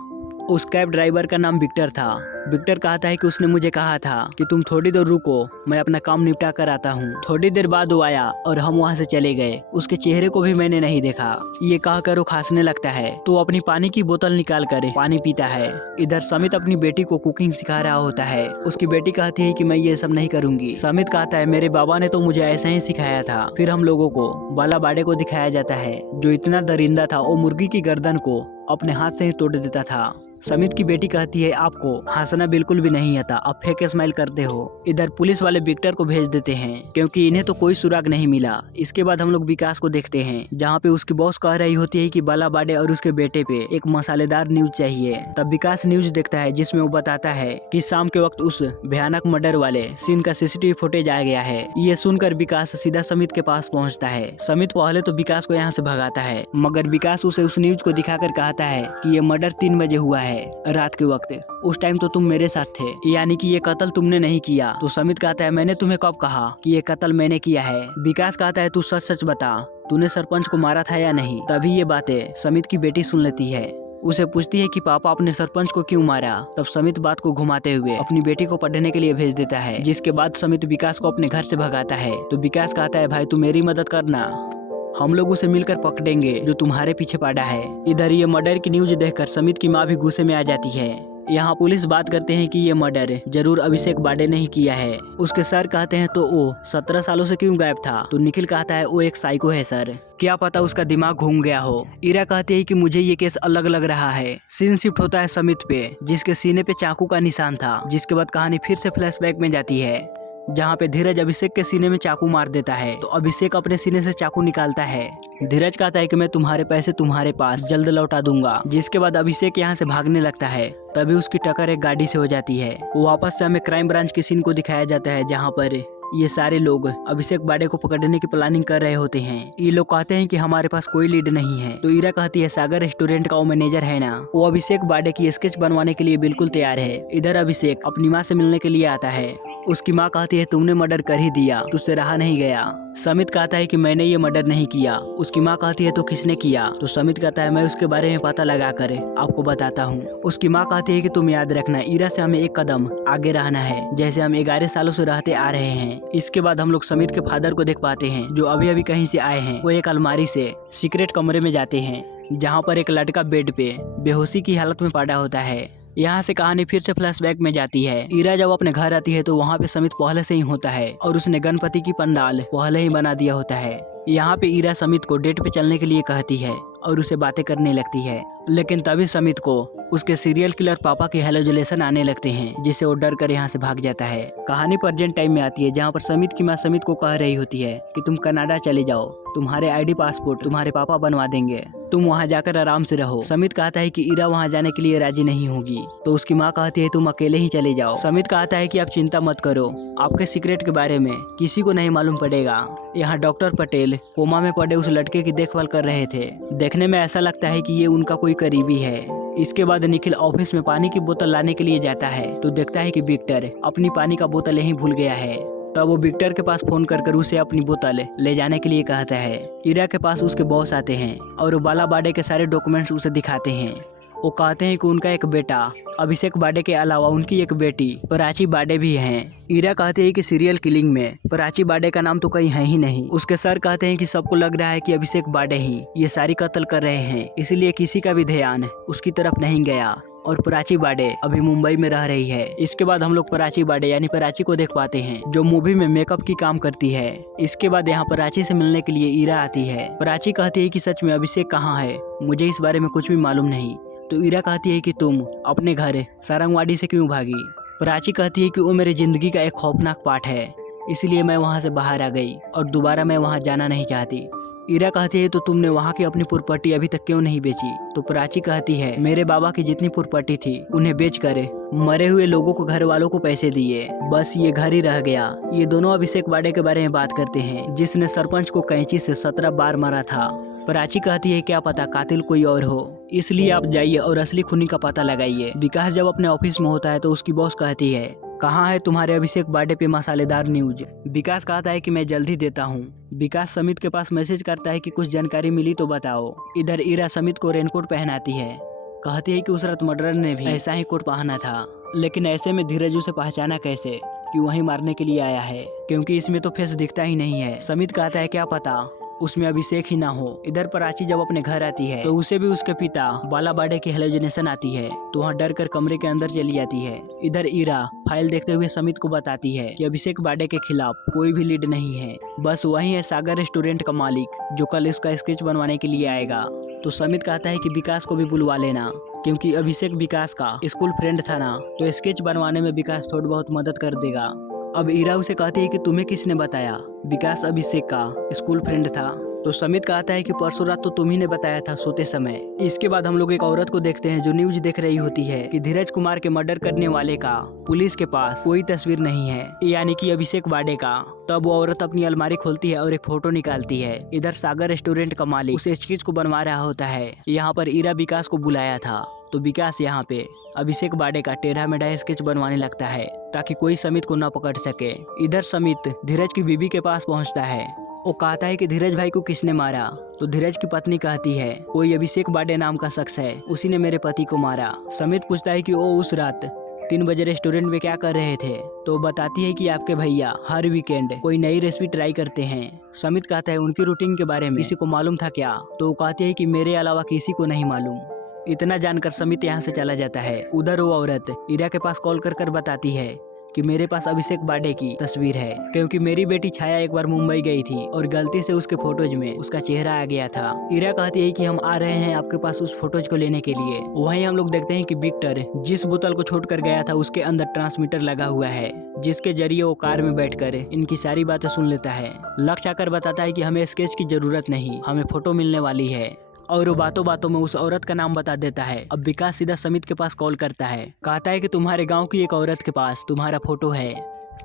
उस कैब ड्राइवर का नाम विक्टर था। विक्टर कहता है कि उसने मुझे कहा था कि तुम थोड़ी देर रुको, मैं अपना काम निपटा कर आता हूँ। थोड़ी देर बाद वो आया और हम वहाँ से चले गए। उसके चेहरे को भी मैंने नहीं देखा। ये कहकर वो खांसने लगता है, तो अपनी पानी की बोतल निकाल कर पानी पीता है। इधर समित अपनी बेटी को कुकिंग सिखा रहा होता है। उसकी बेटी कहती है कि मैं ये सब नहीं करूंगी। समित कहता है मेरे बाबा ने तो मुझे ऐसा ही सिखाया था। फिर हम लोगों को बालाबाड़े को दिखाया जाता है, जो इतना दरिंदा था वो मुर्गी की गर्दन को अपने हाथ से ही तोड़ देता था। समित की बेटी कहती है आपको हंसना बिल्कुल भी नहीं आता, आप फेक स्माइल करते हो। इधर पुलिस वाले विक्टर को भेज देते हैं क्योंकि इन्हें तो कोई सुराग नहीं मिला। इसके बाद हम लोग विकास को देखते हैं जहाँ पे उसकी बॉस कह रही होती है कि बाला बाडे और उसके बेटे पे एक मसालेदार न्यूज चाहिए। तब विकास न्यूज देखता है जिसमें वो बताता है कि शाम के वक्त उस भयानक मर्डर वाले सीन का सीसीटीवी फुटेज आ गया है। ये सुनकर विकास सीधा समित के पास पहुँचता है। समित पहले तो विकास को यहाँ से भगाता है, मगर विकास उसे उस न्यूज को दिखाकर कहता है कि ये मर्डर 3 बजे हुआ है रात के वक्त। उस टाइम तो तुम मेरे साथ थे, यानी कि ये कत्ल तुमने नहीं किया। तो समित कहता है मैंने तुम्हें कब कहा कि ये कत्ल मैंने किया है। विकास कहता है तू सच सच बता, तूने सरपंच को मारा था या नहीं। तभी ये बातें समित की बेटी सुन लेती है। उसे पूछती है कि पापा अपने सरपंच को क्यों मारा। तब समित बात को घुमाते हुए अपनी बेटी को पढ़ने के लिए भेज देता है, जिसके बाद समित विकास को अपने घर से भगाता है। तो विकास कहता है भाई तू मेरी मदद करना, हम लोग उसे मिलकर पकड़ेंगे जो तुम्हारे पीछे पड़ा है। इधर ये मर्डर की न्यूज देखकर समित की माँ भी गुस्से में आ जाती है। यहाँ पुलिस बात करते हैं कि ये मर्डर जरूर अभिषेक बाडे ने ही किया है। उसके सर कहते हैं तो वो 17 सालों से क्यों गायब था। तो निखिल कहता है वो एक साइको है सर, क्या पता उसका दिमाग घूम गया हो। ईरा कहती है कि मुझे ये केस अलग लग रहा है। सीन शिफ्ट होता है समित पे, जिसके सीने पे चाकू का निशान था। जिसके बाद कहानी फिर से फ्लैशबैक में जाती है जहाँ पे धीरज अभिषेक के सीने में चाकू मार देता है। तो अभिषेक अपने सीने से चाकू निकालता है। धीरज कहता है कि मैं तुम्हारे पैसे तुम्हारे पास जल्द लौटा दूंगा। जिसके बाद अभिषेक यहाँ से भागने लगता है। तभी उसकी टक्कर एक गाड़ी से हो जाती है। वापस से हमें क्राइम ब्रांच के सीन को दिखाया जाता है जहाँ पर ये सारे लोग अभिषेक बाडे को पकड़ने की प्लानिंग कर रहे होते हैं। ये लोग कहते हैं कि हमारे पास कोई लीड नहीं है। तो ईरा कहती है सागर रेस्टोरेंट का वो मैनेजर है ना, वो अभिषेक बाडे की स्केच बनवाने के लिए बिल्कुल तैयार है। इधर अभिषेक अपनी माँ से मिलने के लिए आता है। उसकी माँ कहती है तुमने मर्डर कर ही दिया, तुझसे रहा नहीं गया। समित कहता है कि मैंने ये मर्डर नहीं किया। उसकी माँ कहती है तो किसने किया। तो समित कहता है मैं उसके बारे में पता लगा कर आपको बताता हूँ। उसकी माँ कहती है कि तुम याद रखना ईरा से हमें एक कदम आगे रहना है, जैसे हम 11 सालों से रहते आ रहे हैं। इसके बाद हम लोग समित के फादर को देख पाते हैं जो अभी अभी कहीं से आए हैं। वो एक अलमारी से सीक्रेट कमरे में जाते हैं जहाँ पर एक लड़का बेड पे बेहोशी की हालत में पड़ा होता है। यहाँ से कहानी फिर से फ्लैशबैक में जाती है। ईरा जब अपने घर आती है तो वहाँ पे समित पहले से ही होता है और उसने गणपति की पंडाल पहले ही बना दिया होता है। यहाँ पे ईरा समित को डेट पे चलने के लिए कहती है और उसे बातें करने लगती है, लेकिन तभी समित को उसके सीरियल किलर पापा के हेलोजुलेशन आने लगते हैं, जिससे वो डर कर यहाँ से भाग जाता है। कहानी प्रेजेंट टाइम में आती है जहाँ पर समित की माँ समित को कह रही होती है कि तुम कनाडा चले जाओ, तुम्हारे आईडी पासपोर्ट तुम्हारे पापा बनवा देंगे, तुम वहाँ जाकर आराम से रहो। समित कहता है कि ईरा वहाँ जाने के लिए राजी नहीं होगी। तो उसकी माँ कहती है तुम अकेले ही चले जाओ। समित कहता है कि आप चिंता मत करो, आपके सीक्रेट के बारे में किसी को नहीं मालूम पड़ेगा। यहाँ डॉक्टर पटेल कोमा में पड़े उस लड़के की देखभाल कर रहे थे। देखने में ऐसा लगता है कि ये उनका कोई करीबी है। इसके बाद निखिल ऑफिस में पानी की बोतल लाने के लिए जाता है तो देखता है कि विक्टर अपनी पानी का बोतल यहीं भूल गया है। तब वो विक्टर के पास फोन कर उसे अपनी बोतल ले जाने के लिए कहता है। ईरा के पास उसके बॉस आते हैं और वो बाला बाडे के सारे डॉक्यूमेंट्स उसे दिखाते हैं। वो कहते हैं कि उनका एक बेटा अभिषेक बाडे के अलावा उनकी एक बेटी प्राची बाडे भी हैं। ईरा कहते हैं कि सीरियल किलिंग में प्राची बाडे का नाम तो कहीं है ही नहीं। उसके सर कहते हैं कि सबको लग रहा है कि अभिषेक बाडे ही ये सारी कत्ल कर रहे हैं, इसलिए किसी का भी ध्यान उसकी तरफ नहीं गया और प्राची बाडे अभी मुंबई में रह रही है। इसके बाद हम लोग प्राची बाडे यानी प्राची को देख पाते हैं जो मूवी में मेकअप की काम करती है। इसके बाद यहाँ प्राची से मिलने के लिए ईरा आती है। प्राची कहती है कि सच में अभिषेक कहाँ है, मुझे इस बारे में कुछ भी मालूम नहीं। तो ईरा कहती है कि तुम अपने घर सारंगवाड़ी से क्यों भागी। प्राची कहती है कि वो मेरी जिंदगी का एक खौफनाक पार्ट है, इसलिए मैं वहाँ से बाहर आ गई और दोबारा मैं वहाँ जाना नहीं चाहती। ईरा कहती है तो तुमने वहाँ की अपनी प्रॉपर्टी अभी तक क्यों नहीं बेची। तो प्राची कहती है मेरे बाबा की जितनी प्रॉपर्टी थी उन्हें बेचकर मरे हुए लोगों को घर वालों को पैसे दिए, बस ये घर ही रह गया। ये दोनों अभिषेक बाडे के बारे में बात करते हैं जिसने सरपंच को कैंची से 17 बार मारा था। प्राची कहती है क्या पता कातिल कोई और हो, इसलिए आप जाइए और असली खूनी का पता लगाइए। विकास जब अपने ऑफिस में होता है तो उसकी बॉस कहती है कहाँ है तुम्हारे अभिषेक बाडे पे मसालेदार न्यूज। विकास कहता है कि मैं जल्दी देता हूँ। विकास समित के पास मैसेज करता है कि कुछ जानकारी मिली तो बताओ। इधर ईरा समित को रेनकोट पहनाती है, कहती है कि उस रात मर्डरर ने भी ऐसा ही कोट पहना था, लेकिन ऐसे में धीरज उसे पहचाना कैसे कि वही मारने के लिए आया है, क्योंकि इसमें तो फेस दिखता ही नहीं है। समित कहता है क्या पता उसमें अभिषेक ही ना हो। इधर प्राची जब अपने घर आती है तो उसे भी उसके पिता बाला बाडे की हेलुसिनेशन आती है, तो वहाँ डर कर कमरे के अंदर चली जाती है। इधर ईरा फाइल देखते हुए समित को बताती है कि अभिषेक बाडे के खिलाफ कोई भी लीड नहीं है, बस वही है सागर रेस्टोरेंट का मालिक जो कल इसका स्केच बनवाने के लिए आएगा। तो समित कहता है कि विकास को भी बुलवा लेना, क्योंकि अभिषेक विकास का स्कूल फ्रेंड था ना, तो स्केच बनवाने में विकास थोड़ी बहुत मदद कर देगा। अब ईरा उसे कहती है कि तुम्हें किसने बताया विकास अभिषेक का स्कूल फ्रेंड था। तो समित कहता है कि परसों रात तो तुम ही ने बताया था सोते समय। इसके बाद हम लोग एक औरत को देखते हैं जो न्यूज देख रही होती है कि धीरज कुमार के मर्डर करने वाले का पुलिस के पास कोई तस्वीर नहीं है, यानी कि अभिषेक बाडे का। तब वो औरत अपनी अलमारी खोलती है और एक फोटो निकालती है। इधर सागर रेस्टोरेंट का मालिक उस स्केच को बनवा रहा होता है। यहाँ पर ईरा विकास को बुलाया था, तो विकास यहाँ पे अभिषेक बाडे का टेढ़ा मेढ़ा स्केच बनवाने लगता है ताकि कोई समित को न पकड़ सके। इधर समित धीरज की बीबी के पास पहुँचता है। वो कहता है कि धीरज भाई को किसने मारा। तो धीरज की पत्नी कहती है कोई अभिषेक बाडे नाम का शख्स है, उसी ने मेरे पति को मारा। समित पूछता है कि वो उस रात 3 बजे रेस्टोरेंट में क्या कर रहे थे। तो बताती है कि आपके भैया हर वीकेंड कोई नई रेसिपी ट्राई करते हैं। समित कहता है उनकी रूटीन के बारे में किसी को मालूम था क्या। तो वो कहती है कि मेरे अलावा किसी को नहीं मालूम। इतना जानकर समित यहाँ से चला जाता है। उधर वो औरत ईरा के पास कॉल कर बताती है कि मेरे पास अभिषेक बाडे की तस्वीर है, क्योंकि मेरी बेटी छाया एक बार मुंबई गई थी और गलती से उसके फोटोज में उसका चेहरा आ गया था। ईरा कहती है कि हम आ रहे हैं आपके पास उस फोटोज को लेने के लिए। वहीं हम लोग देखते हैं कि विक्टर जिस बोतल को छोड़कर गया था उसके अंदर ट्रांसमीटर लगा हुआ है, जिसके जरिए वो कार में बैठकर इनकी सारी बातें सुन लेता है। लक्ष्य आकर बताता है कि हमें स्केच की जरूरत नहीं, हमें फोटो मिलने वाली है, और वो बातों बातों में उस औरत का नाम बता देता है। अब विकास सीधा समित के पास कॉल करता है, कहता है कि तुम्हारे गांव की एक औरत के पास तुम्हारा फोटो है,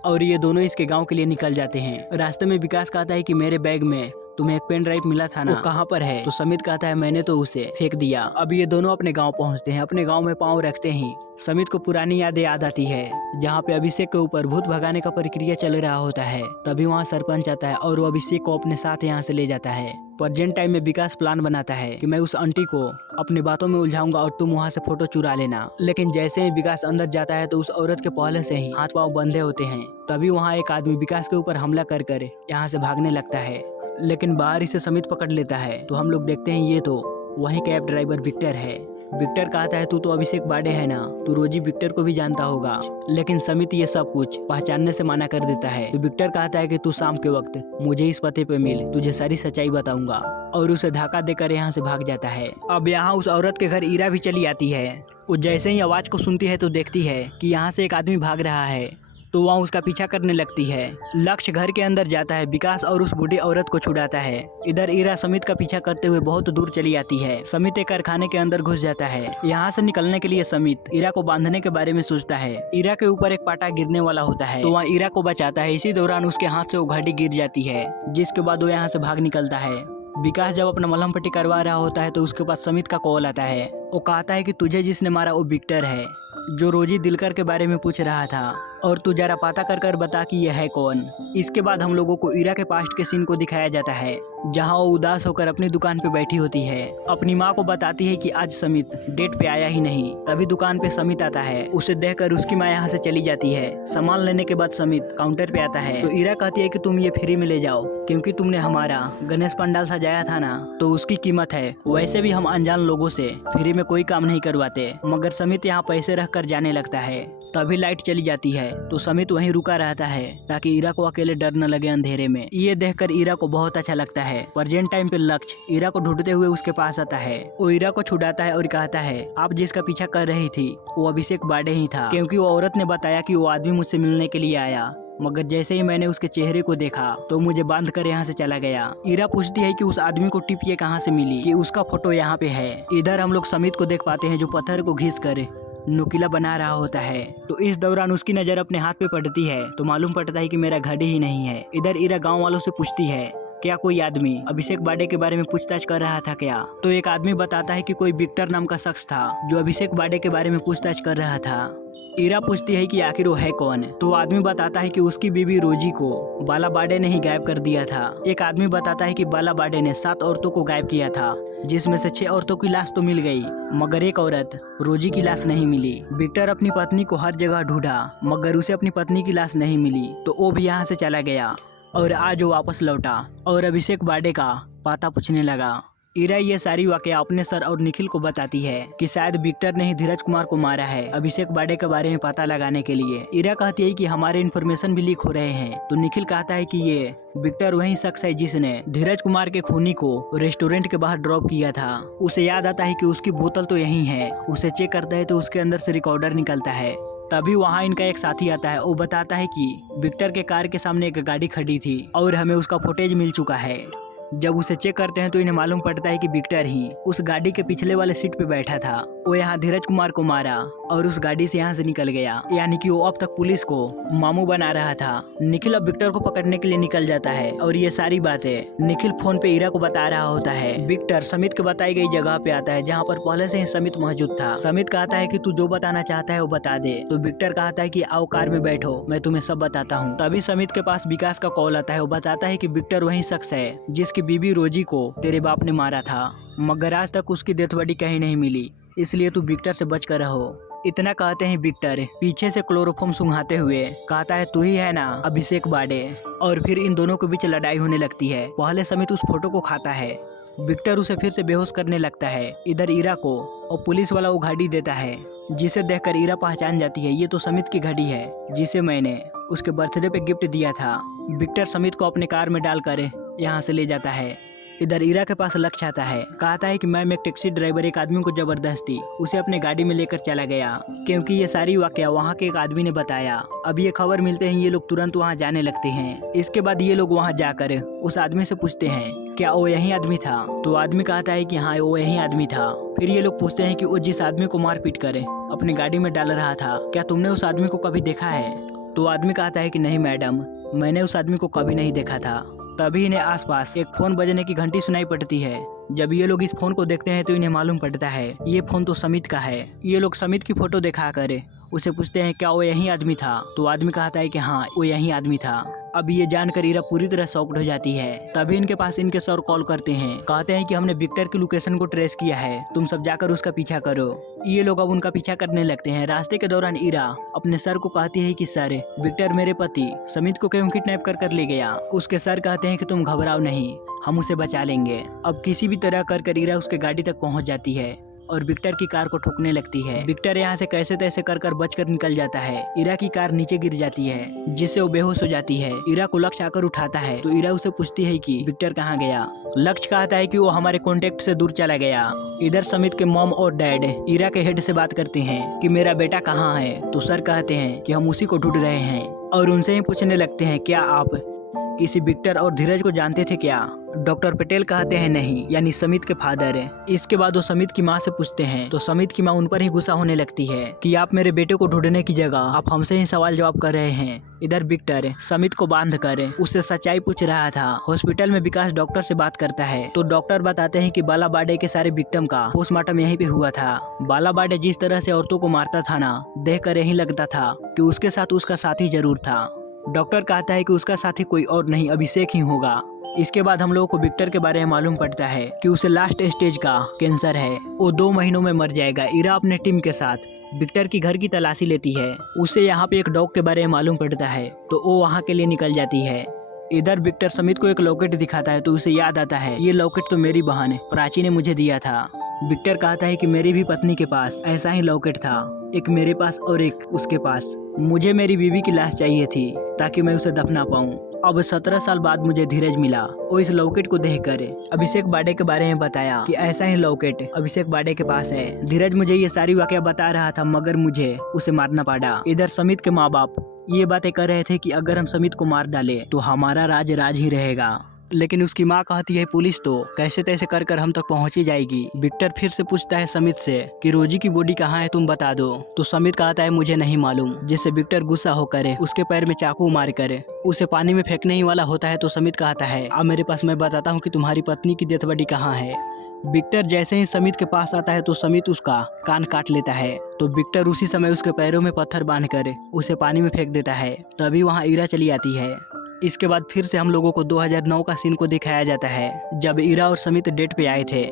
और ये दोनों इसके गांव के लिए निकल जाते हैं। रास्ते में विकास कहता है कि मेरे बैग में तुम्हें एक पेन ड्राइव मिला था ना, वो कहाँ पर है। तो समित कहता है मैंने तो उसे फेंक दिया। अब ये दोनों अपने गांव पहुंचते हैं। अपने गांव में पांव रखते ही समित को पुरानी यादें याद आती है, जहां पे अभिषेक के ऊपर भूत भगाने का प्रक्रिया चल रहा होता है। तभी वहां सरपंच आता है और वो अभिषेक को अपने साथ यहाँ से ले जाता है। प्रेजेंट टाइम में विकास प्लान बनाता है कि मैं उस आंटी को अपनी बातों में उलझाऊंगा और तुम वहाँ से फोटो चुरा लेना। लेकिन जैसे ही विकास अंदर जाता है तो उस औरत के पहले से ही हाथ पांव बंधे होते हैं। तभी वहाँ एक आदमी विकास के ऊपर हमला कर यहाँ से भागने लगता है, लेकिन बाहर इसे समित पकड़ लेता है। तो हम लोग देखते हैं ये तो वही कैब ड्राइवर विक्टर है। विक्टर कहता है तू तो अभिषेक बाडे है ना, तू रोजी विक्टर को भी जानता होगा। लेकिन समित ये सब कुछ पहचानने से मना कर देता है। तो विक्टर कहता है कि तू शाम के वक्त मुझे इस पते पे मिल, तुझे सारी सच्चाई बताऊंगा, और उसे धक्का देकर यहाँ से भाग जाता है। अब यहाँ उस औरत के घर ईरा भी चली आती है। वो जैसे ही आवाज को सुनती है तो देखती है कि यहाँ से एक आदमी भाग रहा है, तो वहाँ उसका पीछा करने लगती है। लक्ष्य घर के अंदर जाता है, विकास और उस बूढ़ी औरत को छुड़ाता है। इधर ईरा समित का पीछा करते हुए बहुत दूर चली आती है। समित एक कारखाने के अंदर घुस जाता है। यहाँ से निकलने के लिए समित ईरा को बांधने के बारे में सोचता है। ईरा के ऊपर एक पाटा गिरने वाला होता है, तो वहाँ ईरा को बचाता है। इसी दौरान उसके हाथ से वो घड़ी गिर जाती है, जिसके बाद वो यहाँ से भाग निकलता है। विकास जब अपना मलहम पट्टी करवा रहा होता है तो उसके पास समित का कॉल आता है। वो कहता है कि तुझे जिसने मारा वो विक्टर है, जो रोजी दिलकर के बारे में पूछ रहा था, और तू जरा पता कर बता कि यह है कौन। इसके बाद हम लोगों को ईरा के पास्ट के सीन को दिखाया जाता है, जहां वो उदास होकर अपनी दुकान पे बैठी होती है। अपनी माँ को बताती है कि आज समित डेट पे आया ही नहीं। तभी दुकान पे समित आता है। उसे देखकर उसकी माँ यहाँ से चली जाती है। सामान लेने के बाद समित काउंटर पे आता है। तो ईरा कहती है कि तुम ये फ्री में ले जाओ, क्योंकि तुमने हमारा गणेश पंडाल सजाया था ना, तो उसकी कीमत है। वैसे भी हम अनजान लोगों से फ्री में कोई काम नहीं करवाते। मगर समित यहाँ पैसे रख कर जाने लगता है। तभी लाइट चली जाती है, तो समित वहीं रुका रहता है ताकि ईरा को अकेले डर न लगे अंधेरे में। ये देखकर ईरा को बहुत अच्छा लगता है। प्रेजेंट टाइम पे लक्ष्य ईरा को ढूंढते हुए उसके पास आता है। वो ईरा को छुड़ाता है और कहता है आप जिसका पीछा कर रही थी वो अभिषेक बाडे ही था, क्योंकि वो औरत ने बताया कि वो आदमी मुझसे मिलने के लिए आया। मगर जैसे ही मैंने उसके चेहरे को देखा तो मुझे बांध कर यहाँ से चला गया। ईरा पूछती है कि उस आदमी को टिप ये कहाँ से मिली, कि उसका फोटो यहाँ पे है। इधर हम लोग समित को देख पाते हैं जो पत्थर को घिस कर नुकीला बना रहा होता है। तो इस दौरान उसकी नजर अपने हाथ पे पड़ती है, तो मालूम पड़ता है कि मेरा घड़ी ही नहीं है। इधर ईरा गांव वालों से पूछती है क्या कोई आदमी अभिषेक बाडे के बारे में पूछताछ कर रहा था क्या। तो एक आदमी बताता है कि कोई विक्टर नाम का शख्स था जो अभिषेक बाडे के बारे में पूछताछ कर रहा था। ईरा पूछती है कि आखिर वो है कौन। तो आदमी बताता है कि उसकी बीवी रोजी को बाला बाडे ने ही गायब कर दिया था। एक आदमी बताता है कि बाला बाडे ने 7 औरतों को गायब किया था, जिसमें से 6 औरतों की लाश तो मिल गई, मगर एक औरत रोजी की लाश नहीं मिली। विक्टर अपनी पत्नी को हर जगह ढूंढा, मगर उसे अपनी पत्नी की लाश नहीं मिली, तो वो भी यहाँ से चला गया। और आज वो वापस लौटा और अभिषेक बाडे का पता पूछने लगा। इरा ये सारी वाकया अपने सर और निखिल को बताती है कि शायद विक्टर ने ही धीरज कुमार को मारा है अभिषेक बाडे के बारे में पता लगाने के लिए। इरा कहती है कि हमारे इन्फॉर्मेशन भी लीक हो रहे हैं। तो निखिल कहता है कि ये विक्टर वही शख्स है जिसने धीरज कुमार के खूनी को रेस्टोरेंट के बाहर ड्रॉप किया था। उसे याद आता है कि उसकी बोतल तो यही है। उसे चेक करता है तो उसके अंदर से रिकॉर्डर निकलता है। तभी वहाँ इनका एक साथी आता है। वो बताता है कि विक्टर के कार के सामने एक गाड़ी खड़ी थी और हमें उसका फुटेज मिल चुका है। जब उसे चेक करते हैं तो इन्हें मालूम पड़ता है कि विक्टर ही उस गाड़ी के पिछले वाले सीट पे बैठा था। वो यहाँ धीरज कुमार को मारा और उस गाड़ी से यहाँ से निकल गया। यानी कि वो अब तक पुलिस को मामू बना रहा था। निखिल अब विक्टर को पकड़ने के लिए निकल जाता है और ये सारी बातें निखिल फोन पे इरा को बता रहा होता है। विक्टर समित के बताई गई जगह पे आता है जहाँ पर पहले से ही समित मौजूद था। समित कहता है कि तू जो बताना चाहता है वो बता दे। तो विक्टर कहता है कि आओ कार में बैठो, मैं तुम्हें सब बताता हूँ। तभी समित के पास विकास का कॉल आता है। वो बताता है कि विक्टर वही शख्स है जिसकी बीबी रोजी को तेरे बाप ने मारा था, मगर आज तक उसकी डेथ बॉडी कहीं नहीं मिली, इसलिए तू विक्टर से बच कर रहो। इतना कहते हैं विक्टर पीछे से क्लोरोफॉर्म सूंघाते हुए कहता है तू ही है ना अभिषेक बाडे। और फिर इन दोनों के बीच लड़ाई होने लगती है। पहले समित उस फोटो को खाता है। विक्टर उसे फिर से बेहोश करने लगता है। इधर इरा को और पुलिस वाला वो घड़ी देता है जिसे देखकर इरा पहचान जाती है ये तो समित की घड़ी है जिसे मैंने उसके बर्थडे पे गिफ्ट दिया था। विक्टर समित को अपने कार में डालकर यहाँ से ले जाता है। इधर इरा के पास लक्ष्य आता है। कहता है कि मैम एक टैक्सी ड्राइवर एक आदमी को जबरदस्ती उसे अपने गाड़ी में लेकर चला गया, क्योंकि ये सारी वाकया वहाँ के एक आदमी ने बताया। अब ये खबर मिलते ही ये लोग तुरंत वहाँ जाने लगते हैं। इसके बाद ये लोग वहाँ जाकर उस आदमी से पूछते हैं क्या वो यही आदमी था। तो आदमी कहता है कि हाँ वो यही आदमी था। फिर ये लोग पूछते हैं कि वो जिस आदमी को मार पीट कर अपनी गाड़ी में डाल रहा था क्या तुमने उस आदमी को कभी देखा है। तो आदमी कहता है कि नहीं मैडम, मैंने उस आदमी को कभी नहीं देखा था। तभी इन्हें आसपास एक फोन बजने की घंटी सुनाई पड़ती है। जब ये लोग इस फोन को देखते हैं तो इन्हें मालूम पड़ता है ये फोन तो समित का है। ये लोग समित की फोटो दिखा कर उसे पूछते हैं क्या वो यही आदमी था। तो आदमी कहता है कि हाँ वो यही आदमी था। अब ये जानकर इरा पूरी तरह शॉक्ड हो जाती है। तभी इनके पास इनके सर कॉल करते हैं। कहते हैं कि हमने विक्टर की लोकेशन को ट्रेस किया है, तुम सब जाकर उसका पीछा करो। ये लोग अब उनका पीछा करने लगते हैं। रास्ते के दौरान इरा अपने सर को कहती है कि सर विक्टर मेरे पति समित को क्यों किडनैप कर ले गया। उसके सर कहते हैं कि तुम घबराओ नहीं, हम उसे बचा लेंगे। अब किसी भी तरह कर इरा उसके गाड़ी तक पहुंच जाती है और विक्टर की कार को ठोकने लगती है। विक्टर यहाँ से कैसे तैसे कर बचकर निकल जाता है। इरा की कार नीचे गिर जाती है जिससे वो बेहोश हो जाती है। इरा को लक्ष्य आकर उठाता है तो इरा उसे पूछती है कि विक्टर कहाँ गया। लक्ष्य कहता है कि वो हमारे कॉन्टेक्ट से दूर चला गया। इधर समित के मॉम और डैड इरा के हेड से बात करते हैं कि मेरा बेटा कहाँ है। तो सर कहते हैं कि हम उसी को ढूंढ रहे हैं और उनसे ही पूछने लगते हैं क्या आप किसी विक्टर और धीरज को जानते थे क्या। डॉक्टर पटेल कहते हैं नहीं, यानी समित के फादर है। इसके बाद वो समित की माँ से पूछते हैं तो समित की माँ उन पर ही गुस्सा होने लगती है कि आप मेरे बेटे को ढूंढने की जगह आप हमसे ही सवाल जवाब कर रहे हैं। इधर विक्टर समित को बांध कर उससे सच्चाई पूछ रहा था। हॉस्पिटल में विकास डॉक्टर से बात करता है तो डॉक्टर बताते हैं कि बाला बाडे के सारे विक्टिम का पोस्टमार्टम यहीं पे हुआ था। बाला बाडे जिस तरह से औरतों को मारता था ना, देख कर यही लगता था कि उसके साथ उसका साथी जरूर था। डॉक्टर कहता है कि उसका साथी कोई और नहीं अभिषेक ही होगा। इसके बाद हम लोगों को विक्टर के बारे में मालूम पड़ता है कि उसे लास्ट स्टेज का कैंसर है, वो 2 महीनों में मर जाएगा। इरा अपने टीम के साथ विक्टर की घर की तलाशी लेती है। उसे यहाँ पे एक डॉग के बारे में मालूम पड़ता है तो वो वहाँ के लिए निकल जाती है। इधर विक्टर समित को एक लॉकेट दिखाता है तो उसे याद आता है ये लॉकेट तो मेरी बहन प्राची ने मुझे दिया था। विक्टर कहता है कि मेरी भी पत्नी के पास ऐसा ही लॉकेट था, एक मेरे पास और एक उसके पास। मुझे मेरी बीवी की लाश चाहिए थी ताकि मैं उसे दफना पाऊँ। अब 17 साल बाद मुझे धीरज मिला। वो इस लॉकेट को देखकर अभिषेक बाडे के बारे में बताया कि ऐसा ही लॉकेट अभिषेक बाडे के पास है। धीरज मुझे ये सारी वाकया बता रहा था मगर मुझे उसे मारना पड़ा। इधर समित के माँ बाप ये बातें कर रहे थे कि अगर हम समित को मार डाले तो हमारा राज ही रहेगा, लेकिन उसकी माँ कहती है पुलिस तो कैसे तैसे कर हम तक पहुंच ही जाएगी। विक्टर फिर से पूछता है समित से कि रोजी की बॉडी कहाँ है, तुम बता दो। तो समित कहता है मुझे नहीं मालूम, जिससे विक्टर गुस्सा होकर उसके पैर में चाकू मार कर उसे पानी में फेंकने ही वाला होता है। तो समित कहता है अब मेरे पास मैं बताता हूँ कि तुम्हारी पत्नी की डेथ बॉडी कहाँ है। विक्टर जैसे ही समित के पास आता है तो समित उसका कान काट लेता है। तो विक्टर उसी समय उसके पैरों में पत्थर बांधकर उसे पानी में फेंक देता है। तभी वहाँ इरा चली आती है। इसके बाद फिर से हम लोगों को 2009 का सीन को दिखाया जाता है जब इरा और समित डेट पे आए थे।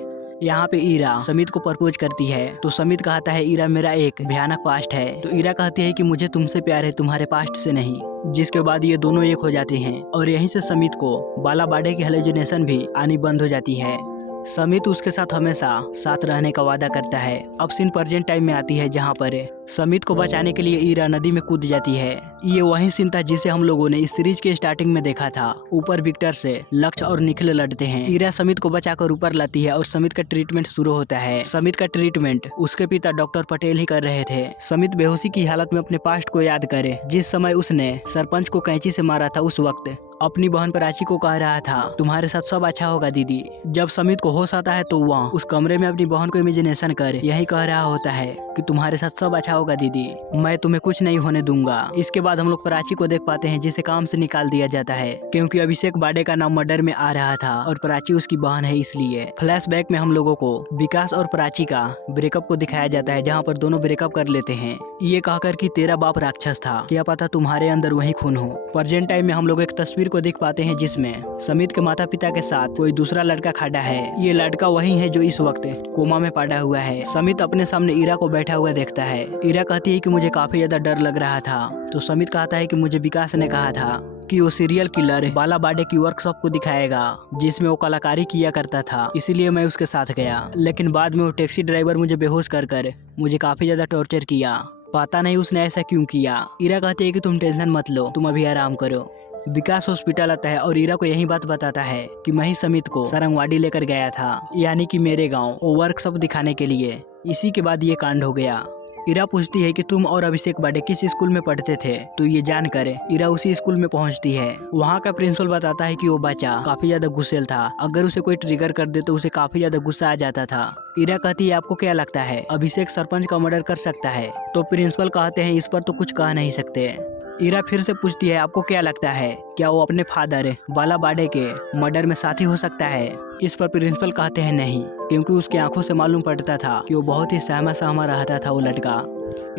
यहाँ पे ईरा समित को प्रपोज करती है तो समित कहता है ईरा मेरा एक भयानक पास्ट है। तो ईरा कहती है कि मुझे तुमसे प्यार है, तुम्हारे पास्ट से नहीं। जिसके बाद ये दोनों एक हो जाते हैं और यहीं से समित को बाला बाडे की हेलुसिनेशन भी आनी बंद हो जाती है। समित उसके साथ हमेशा साथ रहने का वादा करता है। अब सीन प्रेजेंट टाइम में आती है जहाँ पर समित को बचाने के लिए ईरा नदी में कूद जाती है। ये वही सीन था जिसे हम लोगों ने इस सीरीज के स्टार्टिंग में देखा था। ऊपर विक्टर से लक्ष्य और निखिल लड़ते हैं। ईरा समित को बचाकर ऊपर लाती है और समित का ट्रीटमेंट शुरू होता है। समित का ट्रीटमेंट उसके पिता डॉक्टर पटेल ही कर रहे थे। समित बेहोशी की हालत में अपने पास्ट को याद करे जिस समय उसने सरपंच को कैंची से मारा था। उस वक्त अपनी बहन प्राची को कह रहा था तुम्हारे साथ सब अच्छा होगा दीदी। जब समित को होश आता है तो वह उस कमरे में अपनी बहन को इमेजिनेशन कर यही कह रहा होता है कि तुम्हारे साथ सब अच्छा होगा दीदी, मैं तुम्हें कुछ नहीं होने दूंगा। इसके बाद हम लोग प्राची को देख पाते हैं जिसे काम से निकाल दिया जाता है क्योंकि अभिषेक बाडे का नाम मर्डर में आ रहा था और प्राची उसकी बहन है इसलिए। फ्लैशबैक में हम लोगों को विकास और प्राची का ब्रेकअप को दिखाया जाता है जहाँ पर दोनों ब्रेकअप कर लेते हैं ये कहकर कि तेरा बाप राक्षस था, क्या पता तुम्हारे अंदर वही खून हो। प्रेजेंट टाइम में हम लोग एक तस्वीर को देख पाते हैं जिसमें समित के माता पिता के साथ कोई दूसरा लड़का खड़ा है। ये लड़का वही है जो इस वक्त कोमा में पड़ा हुआ है। समित अपने सामने ईरा को बैठा हुआ देखता है। ईरा कहती है कि मुझे काफी ज्यादा डर लग रहा था तो समित कहता है कि मुझे विकास ने कहा था कि वो सीरियल किलर बाला बाडे की वर्कशॉप को दिखाएगा जिसमें वो कलाकारी किया करता था, इसीलिए मैं उसके साथ गया। लेकिन बाद में वो टैक्सी ड्राइवर मुझे बेहोश कर मुझे काफी ज्यादा टॉर्चर किया, पता नहीं उसने ऐसा क्यों किया। ईरा कहती है कि तुम टेंशन मत लो, तुम अभी आराम करो। विकास हॉस्पिटल आता है और ईरा को यही बात बताता है कि मैं ही समित को सारंगवाड़ी लेकर गया था, यानी कि मेरे गांव वर्कशॉप दिखाने के लिए। इसी के बाद ये कांड हो गया। ईरा पूछती है कि तुम और अभिषेक बाडे किस स्कूल में पढ़ते थे, तो ये जानकर ईरा उसी स्कूल में पहुंचती है। वहाँ का प्रिंसिपल बताता है कि वो बच्चा काफी ज्यादा गुस्सेल था, अगर उसे कोई ट्रिगर कर दे तो उसे काफी ज्यादा गुस्सा आ जाता था। ईरा कहती है आपको क्या लगता है अभिषेक सरपंच का मर्डर कर सकता है, तो प्रिंसिपल कहते हैं इस पर तो कुछ कह नहीं सकते। ईरा फिर से पूछती है आपको क्या लगता है क्या वो अपने फादर बाला बाडे के मर्डर में साथी हो सकता है। इस पर प्रिंसिपल कहते हैं नहीं, क्योंकि उसकी आंखों से मालूम पड़ता था कि वो बहुत ही सहमा रहता था वो लड़का।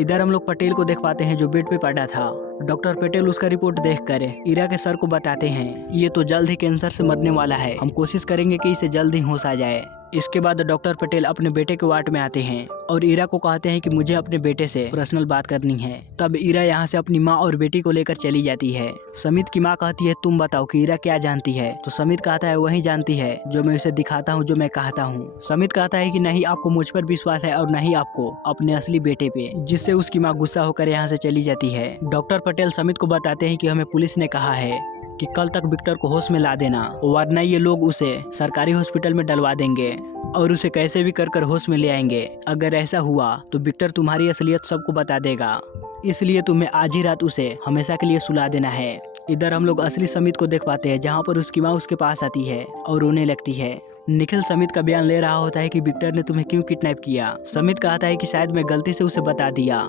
इधर हम लोग पटेल को देख पाते हैं जो बेड पे पड़ा था। डॉक्टर पटेल उसका रिपोर्ट देखकर ईरा के सर को बताते हैं ये तो जल्द ही कैंसर से मरने वाला है, हम कोशिश करेंगे कि इसे जल्द ही होश आ जाए। इसके बाद डॉक्टर पटेल अपने बेटे के वार्ड में आते हैं और ईरा को कहते हैं कि मुझे अपने बेटे से पर्सनल बात करनी है। तब ईरा यहाँ से अपनी माँ और बेटी को लेकर चली जाती है। समित की माँ कहती है तुम बताओ कि ईरा क्या जानती है, तो समित कहता है वही जानती है जो मैं उसे दिखाता हूँ, जो मैं कहता हूँ। समित कहता है कि नहीं आपको मुझ पर विश्वास है और नहीं आपको अपने असली बेटे पे, जिससे उसकी माँ गुस्सा होकर यहाँ से चली जाती है। डॉक्टर पटेल समित को बताते हैं कि हमें पुलिस ने कहा है कि कल तक विक्टर को होश में ला देना, वरना ये लोग उसे सरकारी हॉस्पिटल में डलवा देंगे और उसे कैसे भी कर होश में ले आएंगे। अगर ऐसा हुआ तो विक्टर तुम्हारी असलियत सबको बता देगा, इसलिए तुम्हें आज ही रात उसे हमेशा के लिए सुला देना है। इधर हम लोग असली समित को देख पाते हैं जहाँ पर उसकी माँ उसके पास आती है और रोने लगती है। निखिल समित का बयान ले रहा होता है कि विक्टर ने तुम्हें क्यों किडनैप किया। समित कहता है कि शायद मैं गलती से उसे बता दिया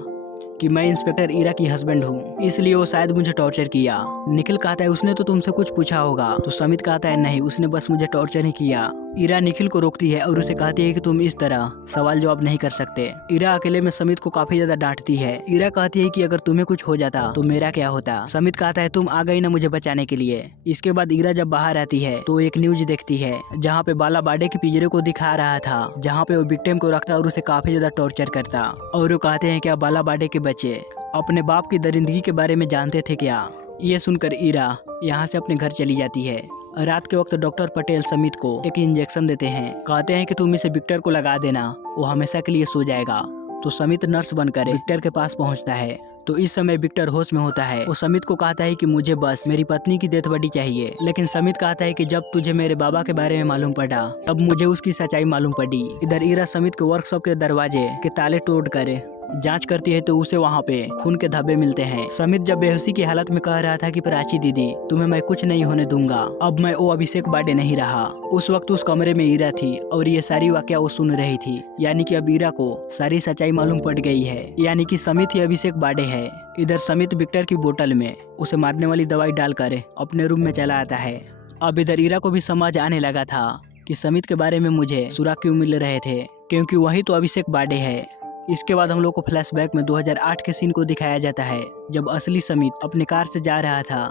कि मैं इंस्पेक्टर ईरा की हस्बैंड हूँ, इसलिए वो शायद मुझे टॉर्चर किया। निखिल कहता है उसने तो तुमसे कुछ पूछा होगा, तो समित कहता है नहीं, उसने बस मुझे टॉर्चर ही किया। ईरा निखिल को रोकती है और उसे कहती है कि तुम इस तरह सवाल जवाब नहीं कर सकते। ईरा अकेले में समित को काफी ज्यादा डांटती है। ईरा कहती है कि अगर तुम्हें कुछ हो जाता तो मेरा क्या होता। समित कहता है तुम आ गई ना मुझे बचाने के लिए। इसके बाद ईरा जब बाहर आती है तो एक न्यूज देखती है जहाँ पे बाला बाडे के पिंजरे को दिखा रहा था, जहाँ पे वो विक्टिम को रखता और उसे काफी ज्यादा टॉर्चर करता। और वो कहते हैं क्या बाला बाडे के बच्चे अपने बाप की दरिंदगी के बारे में जानते थे क्या। ये सुनकर ईरा यहाँ से अपने घर चली जाती है। रात के वक्त डॉक्टर पटेल समित को एक इंजेक्शन देते हैं, कहते हैं कि तुम इसे विक्टर को लगा देना, वो हमेशा के लिए सो जाएगा। तो समित नर्स बनकर विक्टर के पास पहुंचता है। तो इस समय विक्टर होश में होता है। वो समित को कहता है कि मुझे बस मेरी पत्नी की डेथ बॉडी चाहिए, लेकिन समित कहता है कि जब तुझे मेरे बाबा के बारे में मालूम पड़ा तब मुझे उसकी सच्चाई मालूम पड़ी। इधर ईरा समित के वर्कशॉप के दरवाजे के ताले तोड़कर जांच करती है तो उसे वहाँ पे खून के धब्बे मिलते हैं। समित जब बेहोशी की हालत में कह रहा था कि प्राची दीदी तुम्हें मैं कुछ नहीं होने दूंगा, अब मैं वो अभिषेक बाडे नहीं रहा। उस वक्त उस कमरे में ईरा थी और ये सारी वाकया वो सुन रही थी, यानी कि अब ईरा को सारी सच्चाई मालूम पड़ गई है, यानी कि समित ही अभिषेक बाडे है। इधर समित विक्टर की बोतल में उसे मारने वाली दवाई डालकर अपने रूम में चला आता है। अब इधर ईरा को भी समझ आने लगा था कि समित के बारे में मुझे सुराग क्यों मिल रहे थे, क्योंकि वही तो अभिषेक बाडे है। इसके बाद हम लोग को फ्लैशबैक में 2008 के सीन को दिखाया जाता है जब असली समित अपने कार से जा रहा था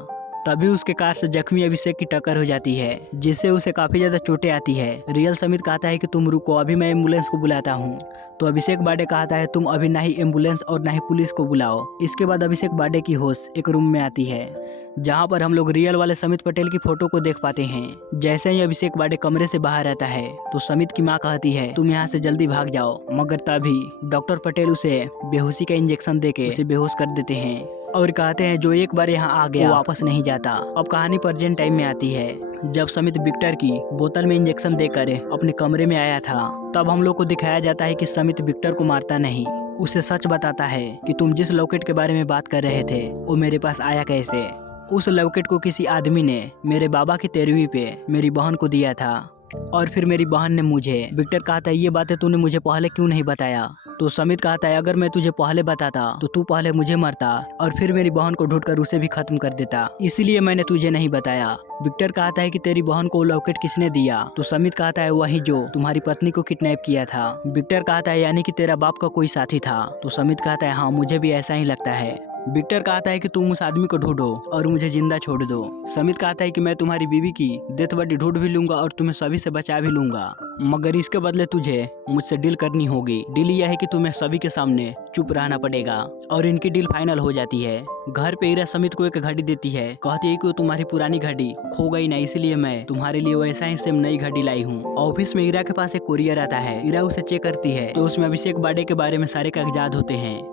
तभी उसके कार से जख्मी अभिषेक की टक्कर हो जाती है, जिससे उसे काफी ज्यादा चोटें आती है। रियल समित कहता है कि तुम रुको, अभी मैं एम्बुलेंस को बुलाता हूँ। तो अभिषेक बाडे कहता है तुम अभी ना ही एम्बुलेंस और ना ही पुलिस को बुलाओ। इसके बाद अभिषेक बाडे की होश एक रूम में आती है, जहाँ पर हम लोग रियल वाले समित पटेल की फोटो को देख पाते हैं। जैसे ही अभिषेक बाडे कमरे से बाहर आता है तो समित की माँ कहती है तुम यहाँ से जल्दी भाग जाओ, मगर तभी डॉक्टर पटेल उसे बेहोशी का इंजेक्शन देके उसे बेहोश कर देते हैं और कहते हैं जो एक बार यहाँ आ गया वो वापस नहीं जाता। अब कहानी प्रेजेंट टाइम में आती है, जब समित विक्टर की बोतल में इंजेक्शन देकर अपने कमरे में आया था, तब हम लोग को दिखाया जाता है कि समित विक्टर को मारता नहीं, उसे सच बताता है कि तुम जिस लॉकेट के बारे में बात कर रहे थे वो मेरे पास आया कैसे। उस लॉकेट को किसी आदमी ने मेरे बाबा की 13वीं पे मेरी बहन को दिया था और फिर मेरी बहन ने मुझे। विक्टर कहता है ये बातें तूने मुझे पहले क्यों नहीं बताया। तो समित कहता है अगर मैं तुझे पहले बताता तो तू पहले मुझे मरता और फिर मेरी बहन को ढूंढकर उसे भी खत्म कर देता, इसलिए मैंने तुझे नहीं बताया। विक्टर कहता है कि तेरी बहन को लॉकेट किसने दिया। तो समित कहता है वही जो तुम्हारी पत्नी को किडनैप किया था। विक्टर कहता है यानी कि तेरा बाप का कोई साथी था। तो समित कहता है हाँ मुझे भी ऐसा ही लगता है। विक्टर कहता है कि तुम उस आदमी को ढूंढो और मुझे जिंदा छोड़ दो। समित कहता है कि मैं तुम्हारी बीवी की डेथ बॉडी ढूंढ भी लूंगा और तुम्हें सभी से बचा भी लूंगा, मगर इसके बदले तुझे मुझसे डील करनी होगी। डील यह है कि तुम्हें सभी के सामने चुप रहना पड़ेगा। और इनकी डील फाइनल हो जाती है। घर पे इरा समित को एक घड़ी देती है, कहती है कि तुम्हारी पुरानी घड़ी खो गई ना, इसलिए मैं तुम्हारे लिए वैसा ही सेम नई घड़ी लाई हूँ। ऑफिस में इरा के पास एक कुरियर आता है, इरा उसे चेक करती है तो उसमें अभिषेक बाडे के बारे में सारे कागजात होते हैं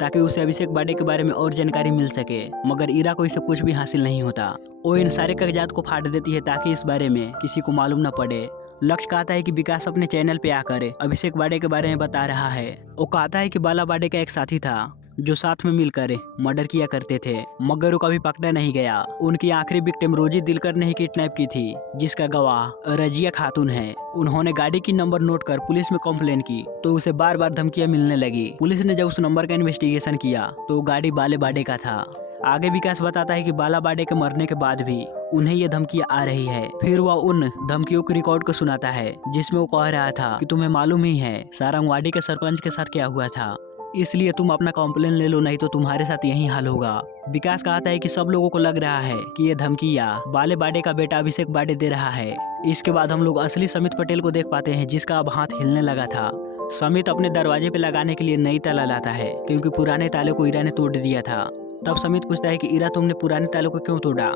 ताकि उसे अभिषेक बाडे के बारे में और जानकारी मिल सके, मगर इरा को इससे कुछ भी हासिल नहीं होता। वो इन सारे कागजात को फाड़ देती है ताकि इस बारे में किसी को मालूम न पड़े। लक्ष्य कहता है कि विकास अपने चैनल पे आकर अभिषेक बाडे के बारे में बता रहा है। वो कहता है कि बाला बाडे का एक साथी था जो साथ में मिलकर मर्डर किया करते थे, मगर वो कभी पकड़ा नहीं गया। उनकी आखिरी विक्टिम रोजी दिलकर ने ही किडनैप की थी, जिसका गवाह रजिया खातून है। उन्होंने गाड़ी की नंबर नोट कर पुलिस में कंप्लेन की तो उसे बार बार धमकियां मिलने लगी। पुलिस ने जब उस नंबर का इन्वेस्टिगेशन किया तो वो गाड़ी बाले बाडे का था। आगे विकास बताता है कि बाला बाडे के मरने के बाद भी उन्हें ये धमकियां आ रही है। फिर वह उन धमकियों के रिकॉर्ड को सुनाता है जिसमें वो कह रहा था कि तुम्हें मालूम ही है सारंगवाड़ी के सरपंच के साथ क्या हुआ था, इसलिए तुम अपना कॉम्प्लेन ले लो, नहीं तो तुम्हारे साथ यही हाल होगा। विकास कहता है कि सब लोगों को लग रहा है कि ये धमकियां बाले बाडे का बेटा अभिषेक बाडे दे रहा है। इसके बाद हम लोग असली समित पटेल को देख पाते हैं, जिसका अब हाथ हिलने लगा था। समित अपने दरवाजे पे लगाने के लिए नई ताला लाता है क्योंकि पुराने ताले को इरा ने तोड़ दिया था। तब समित पूछता है कि इरा तुमने पुराने ताले को क्यों तोड़ा।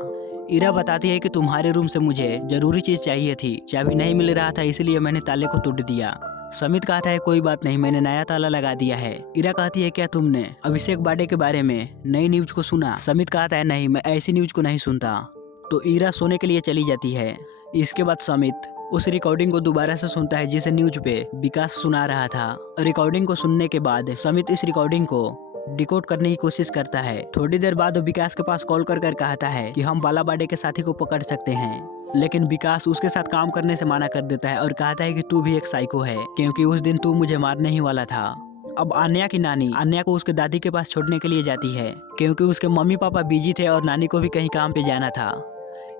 इरा बताती है कि तुम्हारे रूम से मुझे जरूरी चीज चाहिए थी, चाबी नहीं मिल रहा था, इसलिए मैंने ताले को तोड़ दिया। समित कहता है कोई बात नहीं, मैंने नया ताला लगा दिया है। इरा कहती है क्या तुमने अभिषेक बाडे के बारे में नई न्यूज को सुना। समित कहता है नहीं, मैं ऐसी न्यूज को नहीं सुनता। तो इरा सोने के लिए चली जाती है। इसके बाद समित उस रिकॉर्डिंग को दोबारा से सुनता है जिसे न्यूज पे विकास सुना रहा था। रिकॉर्डिंग को सुनने के बाद समित इस रिकॉर्डिंग को डिकोड करने की कोशिश करता है। थोड़ी देर बाद वो विकास के पास कॉल कर कहता है कि हम बाला बाडे के साथी को पकड़ सकते हैं, लेकिन विकास उसके साथ काम करने से मना कर देता है और कहता है कि तू भी एक साइको है क्योंकि उस दिन तू मुझे मारने ही वाला था। अब आन्या की नानी आन्या को उसके दादी के पास छोड़ने के लिए जाती है क्योंकि उसके मम्मी पापा बिजी थे और नानी को भी कहीं काम पे जाना था।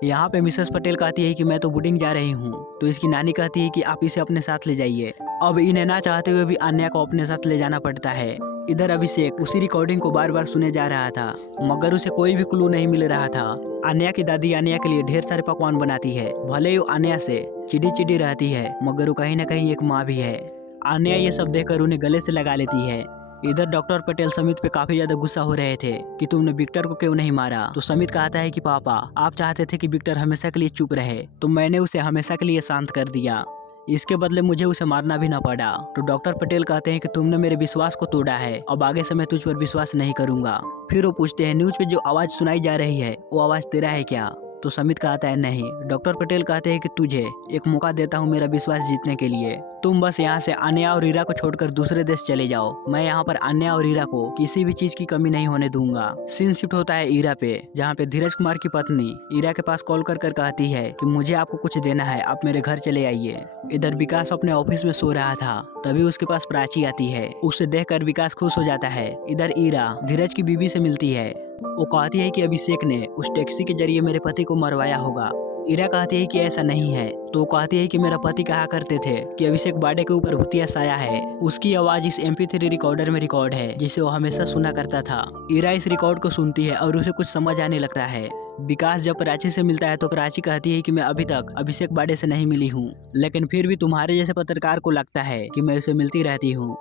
यहाँ पे मिसेस पटेल कहती है कि मैं तो बोर्डिंग जा रही हूँ, तो इसकी नानी कहती है कि आप इसे अपने साथ ले जाइए। अब इन्हें ना चाहते हुए भी आन्या को अपने साथ ले जाना पड़ता है। इधर अभिषेक उसी रिकॉर्डिंग को बार बार सुने जा रहा था, मगर उसे कोई भी क्लू नहीं मिल रहा था। आन्या की दादी आन्या के लिए ढेर सारे पकवान बनाती है, भले ही आन्या से चिड़ी चिड़ी रहती है, मगर वो कहीं ना कहीं एक माँ भी है। आन्या ये सब देखकर उन्हें गले से लगा लेती है। इधर डॉक्टर पटेल समित पे काफी ज्यादा गुस्सा हो रहे थे कि तुमने विक्टर को क्यों नहीं मारा। तो समित कहता है कि पापा आप चाहते थे कि विक्टर हमेशा के लिए चुप रहे, तो मैंने उसे हमेशा के लिए शांत कर दिया, इसके बदले मुझे उसे मारना भी ना पड़ा। तो डॉक्टर पटेल कहते हैं कि तुमने मेरे विश्वास को तोड़ा है, अब आगे से मैं तुझ पर विश्वास नहीं करूंगा। फिर वो पूछते हैं न्यूज पे जो आवाज सुनाई जा रही है वो आवाज तेरा है क्या। तो समित कहता है नहीं। डॉक्टर पटेल कहते हैं कि तुझे एक मौका देता हूँ मेरा विश्वास जीतने के लिए, तुम बस यहाँ से आन्या और ईरा को छोड़कर दूसरे देश चले जाओ। मैं यहाँ पर आन्या और ईरा को किसी भी चीज की कमी नहीं होने दूंगा। सीन शिफ्ट होता है ईरा पे, जहाँ पे धीरज कुमार की पत्नी ईरा के पास कॉल कर कहती है कि मुझे आपको कुछ देना है, आप मेरे घर चले आइए। इधर विकास अपने ऑफिस में सो रहा था, तभी उसके पास प्राची आती है। उसे देखकर विकास खुश हो जाता है। इधर ईरा धीरज की बीवी से मिलती है। वो कहती है कि अभिषेक ने उस टैक्सी के जरिए मेरे पति को मरवाया होगा, इरा कहती है कि ऐसा नहीं है। तो कहती है कि मेरा पति कहा करते थे कि अभिषेक बाडे के ऊपर भूतिया साया है। उसकी आवाज इस MP3 रिकॉर्डर में रिकॉर्ड है जिसे वो हमेशा सुना करता था। इरा इस रिकॉर्ड को सुनती है और उसे कुछ समझ आने लगता है। विकास जब प्राची से मिलता है तो प्राची कहती है कि मैं अभी तक अभिषेक बाडे से नहीं मिली हूँ, लेकिन फिर भी तुम्हारे जैसे पत्रकार को लगता है कि मैं उसे मिलती रहती हूँ,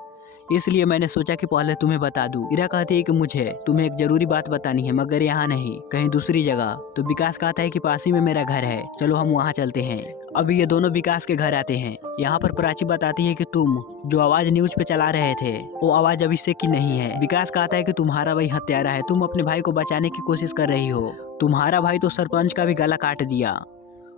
इसलिए मैंने सोचा कि पहले तुम्हें बता दूं। इरा कहती है कि मुझे तुम्हें एक जरूरी बात बतानी है, मगर यहाँ नहीं, कहीं दूसरी जगह। तो विकास कहता है कि पास ही में मेरा घर है, चलो हम वहाँ चलते हैं। अभी ये दोनों विकास के घर आते हैं। यहाँ पर प्राची बताती है कि तुम जो आवाज न्यूज पे चला रहे थे वो आवाज अभिषेक की नहीं है। विकास कहता है कि तुम्हारा भाई हत्यारा है, तुम अपने भाई को बचाने की कोशिश कर रही हो, तुम्हारा भाई तो सरपंच का भी गला काट दिया।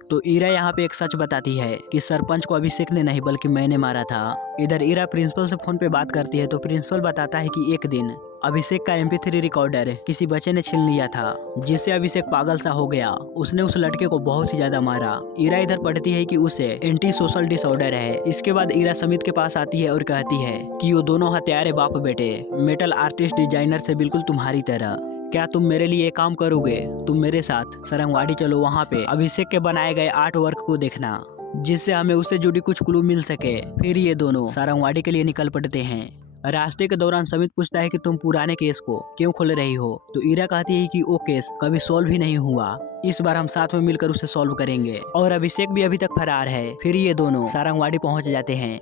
तो इरा यहाँ पे एक सच बताती है कि सरपंच को अभिषेक ने नहीं बल्कि मैंने मारा था। इधर इरा प्रिंसिपल से फोन पे बात करती है तो प्रिंसिपल बताता है कि एक दिन अभिषेक का MP3 रिकॉर्डर किसी बच्चे ने छीन लिया था, जिससे अभिषेक पागल सा हो गया। उसने उस लड़के को बहुत ही ज्यादा मारा। इरा इधर पढ़ती है कि उसे एंटी सोशल डिसऑर्डर है। इसके बाद इरा समित के पास आती है और कहती है कि वो दोनों हत्यारे बाप बेटे मेटल आर्टिस्ट डिजाइनर थे, बिल्कुल तुम्हारी तरह। क्या तुम मेरे लिए काम करोगे? तुम मेरे साथ सरंगवाड़ी चलो, वहाँ पे अभिषेक के बनाए गए आर्ट वर्क को देखना, जिससे हमें उससे जुड़ी कुछ क्लू मिल सके। फिर ये दोनों सरंगवाड़ी के लिए निकल पड़ते हैं। रास्ते के दौरान समित पूछता है कि तुम पुराने केस को क्यों खोल रही हो? तो इरा कहती है कि वो केस कभी सॉल्व ही नहीं हुआ, इस बार हम साथ में मिलकर उसे सॉल्व करेंगे, और अभिषेक भी अभी तक फरार है। फिर ये दोनों सरंगवाड़ी पहुँच जाते हैं।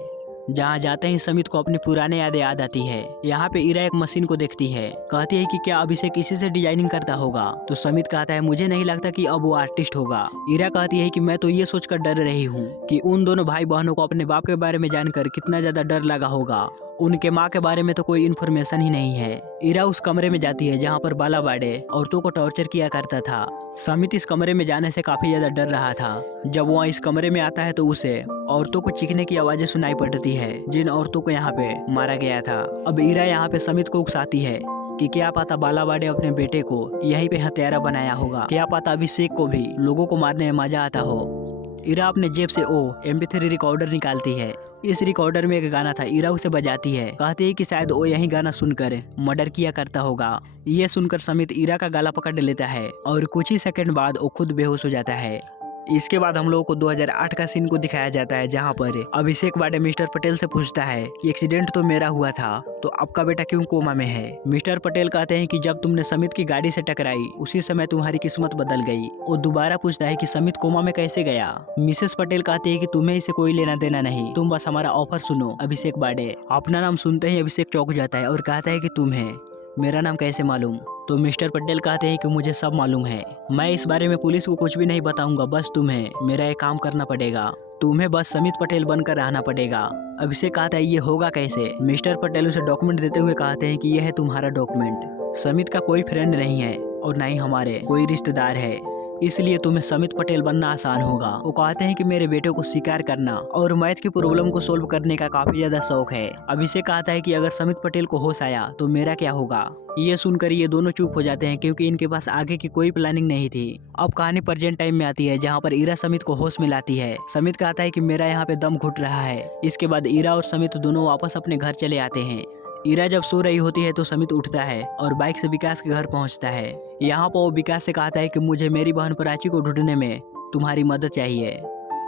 जहाँ जाते ही समित को अपनी पुराने यादें याद आती है। यहाँ पे इरा एक मशीन को देखती है, कहती है कि क्या अभिषेक इसी से डिजाइनिंग करता होगा? तो समित कहता है मुझे नहीं लगता कि अब वो आर्टिस्ट होगा। इरा कहती है कि मैं तो ये सोचकर डर रही हूँ कि उन दोनों भाई बहनों को अपने बाप के बारे में जानकर कितना ज्यादा डर लगा होगा। उनके माँ के बारे में तो कोई इन्फॉर्मेशन ही नहीं है। इरा उस कमरे में जाती है जहाँ पर बाला बाडे औरतों को टॉर्चर किया करता था। समित इस कमरे में जाने से काफी ज्यादा डर रहा था। जब वह इस कमरे में आता है तो उसे औरतों को चीखने की आवाजें सुनाई पड़ती है, जिन औरतों को यहाँ पे मारा गया था। अब इरा यहाँ पे समित को उकसाती है कि क्या पता बाला बाडे अपने बेटे को यहीं पे हत्यारा बनाया होगा, क्या पता अभिषेक को भी लोगों को मारने में मजा आता हो। इरा अपने जेब से MP3 रिकॉर्डर निकालती है। इस रिकॉर्डर में एक गाना था। इरा उसे बजाती है, कहती है कि शायद वो यही गाना सुनकर मर्डर किया करता होगा। ये सुनकर समित इरा का गला पकड़ लेता है और कुछ ही सेकंड बाद वो खुद बेहोश हो जाता है। इसके बाद हम लोगों को 2008 का सीन को दिखाया जाता है, जहाँ पर अभिषेक बाडे मिस्टर पटेल से पूछता है कि एक्सीडेंट तो मेरा हुआ था, तो आपका बेटा क्यों कोमा में है? मिस्टर पटेल कहते हैं कि जब तुमने समित की गाड़ी से टकराई उसी समय तुम्हारी किस्मत बदल गई। वो दोबारा पूछता है कि समित कोमा में कैसे गया? मिसेस पटेल कहती है कि तुम्हें इसे कोई लेना देना नहीं, तुम बस हमारा ऑफर सुनो। अभिषेक बाडे अपना नाम सुनते ही अभिषेक चौंक जाता है और कहता है कि तुम्हें मेरा नाम कैसे मालूम? तो मिस्टर पटेल कहते हैं कि मुझे सब मालूम है, मैं इस बारे में पुलिस को कुछ भी नहीं बताऊंगा, बस तुम्हें मेरा एक काम करना पड़ेगा, तुम्हें बस समित पटेल बनकर रहना पड़ेगा। अभिषेक कहता है ये होगा कैसे? मिस्टर पटेल उसे डॉक्यूमेंट देते हुए कहते हैं कि यह है तुम्हारा डॉक्यूमेंट। समित का कोई फ्रेंड नहीं है और न ही हमारे कोई रिश्तेदार है, इसलिए तुम्हें समित पटेल बनना आसान होगा। वो कहते हैं कि मेरे बेटे को शिकार करना और मैथ की प्रॉब्लम को सोल्व करने का काफी ज्यादा शौक है। अभिषेक कहता है कि अगर समित पटेल को होश आया तो मेरा क्या होगा? ये सुनकर ये दोनों चुप हो जाते हैं क्योंकि इनके पास आगे की कोई प्लानिंग नहीं थी। अब कहानी प्रेजेंट टाइम में आती है, जहाँ पर इरा समित को होश में लाती है। समित कहता है कि मेरा यहाँ पे दम घुट रहा है। इसके बाद इरा और समित दोनों वापस अपने घर चले आते हैं। इरा जब सो रही होती है तो समित उठता है और बाइक से विकास के घर पहुंचता है। यहाँ पर वो विकास से कहता है कि मुझे मेरी बहन प्राची को ढूंढने में तुम्हारी मदद चाहिए,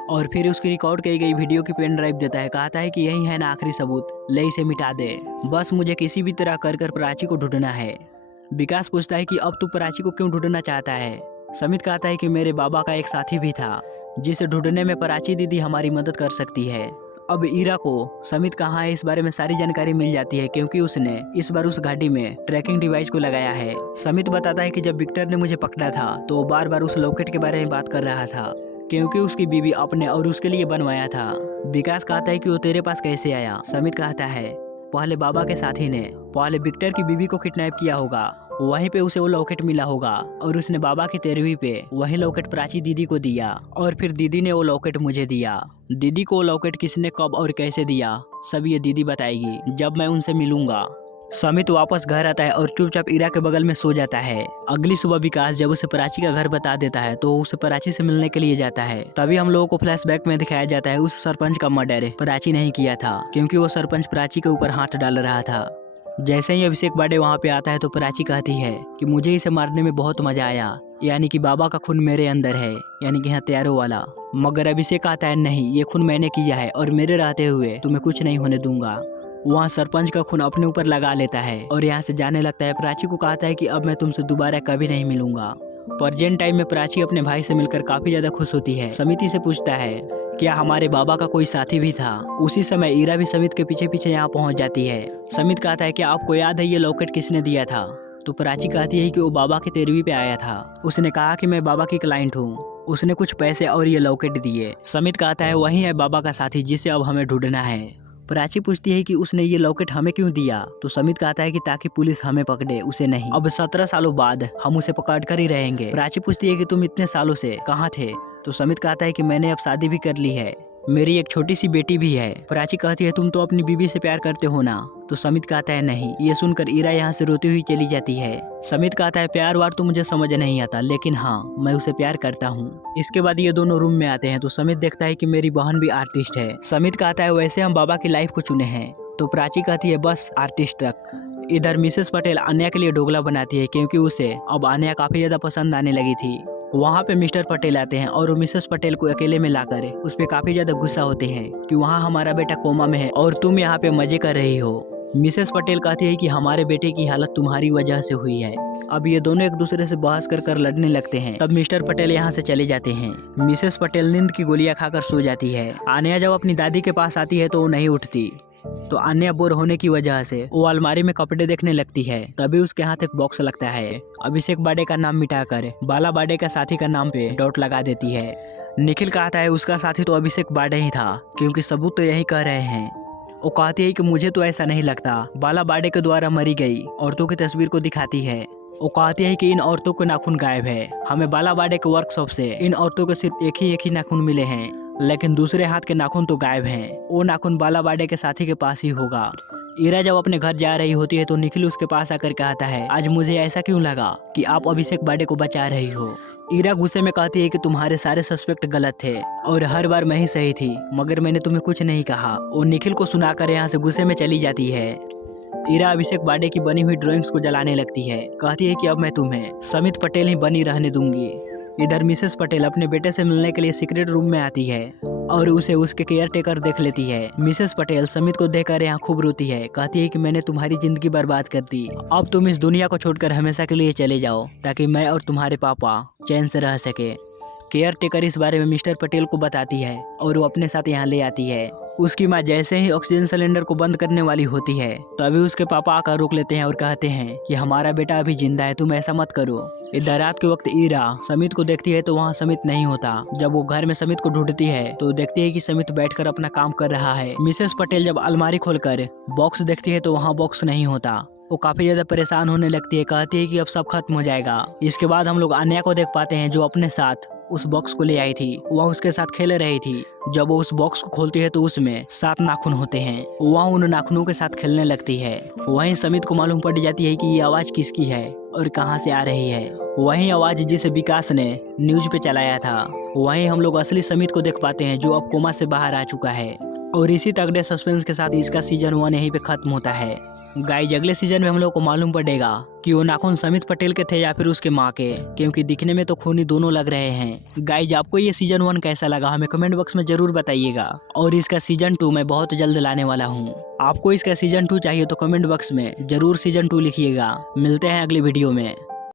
और फिर उसकी रिकॉर्ड की गई वीडियो की पेन ड्राइव देता है। कहता है कि यही है ना आखिरी सबूत, ले इसे मिटा दे, बस मुझे किसी भी तरह कर प्राची को ढूंढना है। विकास पूछता है कि अब तू प्राची को क्यों ढूंढना चाहता है? समित कहता है कि मेरे बाबा का एक साथी भी था जिसे ढूंढने में प्राची दीदी हमारी मदद कर सकती है। अब इरा को समित कहाँ है इस बारे में सारी जानकारी मिल जाती है, क्योंकि उसने इस बार उस गाड़ी में ट्रैकिंग डिवाइस को लगाया है। समित बताता है कि जब विक्टर ने मुझे पकड़ा था तो वो बार बार उस लॉकेट के बारे में बात कर रहा था, क्योंकि उसकी बीवी अपने और उसके लिए बनवाया था। विकास कहता है कि वो तेरे पास कैसे आया? समित कहता है पहले बाबा के साथी ने पहले विक्टर की बीवी को किडनैप किया होगा, वहीं पे उसे वो लॉकेट मिला होगा और उसने बाबा की तेरहवीं पे वही लॉकेट प्राची दीदी को दिया, और फिर दीदी ने वो लॉकेट मुझे दिया। दीदी को वो लॉकेट किसने कब और कैसे दिया सब ये दीदी बताएगी जब मैं उनसे मिलूंगा। समित वापस घर आता है और चुपचाप इरा के बगल में सो जाता है। अगली सुबह विकास जब उसे प्राची का घर बता देता है तो उसे प्राची से मिलने के लिए जाता है। तभी हम लोगों को फ्लैशबैक में दिखाया जाता है उस सरपंच का मर्डर प्राची नहीं किया था, क्योंकि वो सरपंच प्राची के ऊपर हाथ डाल रहा था। जैसे ही अभिषेक बाडे वहाँ पे आता है तो प्राची कहती है कि मुझे इसे मारने में बहुत मजा आया, यानी कि बाबा का खून मेरे अंदर है, यानी कि हथियारों वाला। मगर अभिषेक आता है, नहीं, ये खून मैंने किया है और मेरे रहते हुए तुम्हें कुछ नहीं होने दूंगा। वहाँ सरपंच का खून अपने ऊपर लगा लेता है और यहाँ से जाने लगता है। प्राची को कहता है कि अब मैं तुमसे दोबारा कभी नहीं मिलूंगा। प्रेजेंट टाइम में प्राची अपने भाई से मिलकर काफी ज्यादा खुश होती है। समिति से पूछता है क्या हमारे बाबा का कोई साथी भी था। उसी समय ईरा भी समित के पीछे पीछे यहाँ पहुँच जाती है। समित कहता है कि आपको याद है ये लॉकेट किसने दिया था। तो प्राची कहती है कि वो बाबा की तेरहवीं पे आया था। उसने कहा कि मैं बाबा की क्लाइंट हूँ। उसने कुछ पैसे और ये लॉकेट दिए। समित कहता है वही है बाबा का साथी जिसे अब हमें ढूंढना है। प्राची पूछती है कि उसने ये लॉकेट हमें क्यों दिया। तो समित कहता है कि ताकि पुलिस हमें पकड़े, उसे नहीं। अब 17 सालों बाद हम उसे पकड़ कर ही रहेंगे। प्राची पूछती है कि तुम इतने सालों से कहाँ थे। तो समित कहता है कि मैंने अब शादी भी कर ली है, मेरी एक छोटी सी बेटी भी है। प्राची कहती है तुम तो अपनी बीवी से प्यार करते हो ना। तो समित कहता है नहीं। ये सुनकर ईरा यहाँ से रोती हुई चली जाती है। समित कहता है प्यार वार तो मुझे समझ नहीं आता, लेकिन हाँ मैं उसे प्यार करता हूँ। इसके बाद ये दोनों रूम में आते हैं तो समित देखता है कि मेरी बहन भी आर्टिस्ट है। समित कहता है वैसे हम बाबा की लाइफ को चुने हैं। तो प्राची कहती है बस आर्टिस्ट तक। इधर मिसेस पटेल अन्या के लिए ढोकला बनाती है क्योंकि उसे अब अन्या काफी ज्यादा पसंद आने लगी थी। वहाँ पे मिस्टर पटेल आते हैं और वो मिसेस पटेल को अकेले में लाकर उस पर काफी ज्यादा गुस्सा होते हैं कि वहाँ हमारा बेटा कोमा में है और तुम यहाँ पे मजे कर रही हो। मिसेस पटेल कहती है कि हमारे बेटे की हालत तुम्हारी वजह से हुई है। अब ये दोनों एक दूसरे से बहस कर लड़ने लगते हैं। तब मिस्टर पटेल यहाँ से चले जाते हैं। मिसेस पटेल नींद की गोलियां खाकर सो जाती है। आन्या जब अपनी दादी के पास आती है तो वो नहीं उठती। तो अन्य बोर होने की वजह से वो अलमारी में कपड़े देखने लगती है। तभी उसके हाथ एक बॉक्स लगता है। अभिषेक बाडे का नाम मिटाकर बाला बाडे का साथी का नाम पे डॉट लगा देती है। निखिल कहता है उसका साथी तो अभिषेक बाडे ही था क्योंकि सबूत तो यही कह रहे हैं। वो कहती है कि मुझे तो ऐसा नहीं लगता। बाला बाडे के द्वारा मरी गई औरतों की तस्वीर को दिखाती है। वो कहती है कि इन औरतों के नाखून गायब है। हमें बाला बाडे के वर्कशॉप से इन औरतों के सिर्फ एक ही नाखून मिले हैं, लेकिन दूसरे हाथ के नाखून तो गायब हैं। वो नाखून बाला बाडे के साथी के पास ही होगा। ईरा जब अपने घर जा रही होती है तो निखिल उसके पास आकर कहता है आज मुझे ऐसा क्यों लगा कि आप अभिषेक बाडे को बचा रही हो। ईरा गुस्से में कहती है कि तुम्हारे सारे सस्पेक्ट गलत थे और हर बार मैं ही सही थी, मगर मैंने तुम्हें कुछ नहीं कहा। वो निखिल को सुनाकर यहाँ से गुस्से में चली जाती है। ईरा अभिषेक बाडे की बनी हुई ड्राइंग्स को जलाने लगती है। कहती है कि अब मैं तुम्हें समित पटेल ही बनी रहने दूंगी। इधर मिसेस पटेल अपने बेटे से मिलने के लिए सीक्रेट रूम में आती है और उसे उसके केयर टेकर देख लेती है। मिसेस पटेल समित को देखकर यहाँ खूब रोती है। कहती है कि मैंने तुम्हारी जिंदगी बर्बाद कर दी, अब तुम इस दुनिया को छोड़कर हमेशा के लिए चले जाओ ताकि मैं और तुम्हारे पापा चैन से रह सके। केयर टेकर इस बारे में मिस्टर पटेल को बताती है और वो अपने साथ यहाँ ले आती है। उसकी माँ जैसे ही ऑक्सीजन सिलेंडर को बंद करने वाली होती है तभी उसके पापा आकर रोक लेते हैं और कहते हैं कि हमारा बेटा अभी जिंदा है, तुम ऐसा मत करो। इधर रात के वक्त ईरा समित को देखती है तो वहाँ समित नहीं होता। जब वो घर में समित को ढूंढती है तो देखती है कि समित बैठकर अपना काम कर रहा है। मिसेस पटेल जब अलमारी खोलकर बॉक्स देखती है तो वहाँ बॉक्स नहीं होता। वो काफी ज्यादा परेशान होने लगती है। कहती है कि अब सब खत्म हो जाएगा। इसके बाद हम लोग अन्या को देख पाते हैं जो अपने साथ उस बॉक्स को ले आई थी। वह उसके साथ खेल रही थी। जब वो उस बॉक्स को खोलती है तो उसमें 7 नाखून होते हैं। वह उन नाखूनों के साथ खेलने लगती है। वहीं समित को मालूम पड़ जाती है कि ये आवाज किसकी है और कहां से आ रही है। वही आवाज जिसे विकास ने न्यूज पे चलाया था। वहीं हम लोग असली समित को देख पाते हैं जो अब कोमा से बाहर आ चुका है। और इसी तगड़े सस्पेंस के साथ इसका सीजन 1 यहीं पे खत्म होता है। गाइज अगले सीजन में हम लोग को मालूम पड़ेगा कि वो नाखून समित पटेल के थे या फिर उसके माँ के, क्योंकि दिखने में तो खूनी दोनों लग रहे हैं। गाइज आपको ये सीजन 1 कैसा लगा हमें कमेंट बॉक्स में जरूर बताइएगा। और इसका सीजन 2 मैं बहुत जल्द लाने वाला हूँ। आपको इसका सीजन 2 चाहिए तो कमेंट बॉक्स में जरूर सीजन 2 लिखिएगा। मिलते हैं अगली वीडियो में।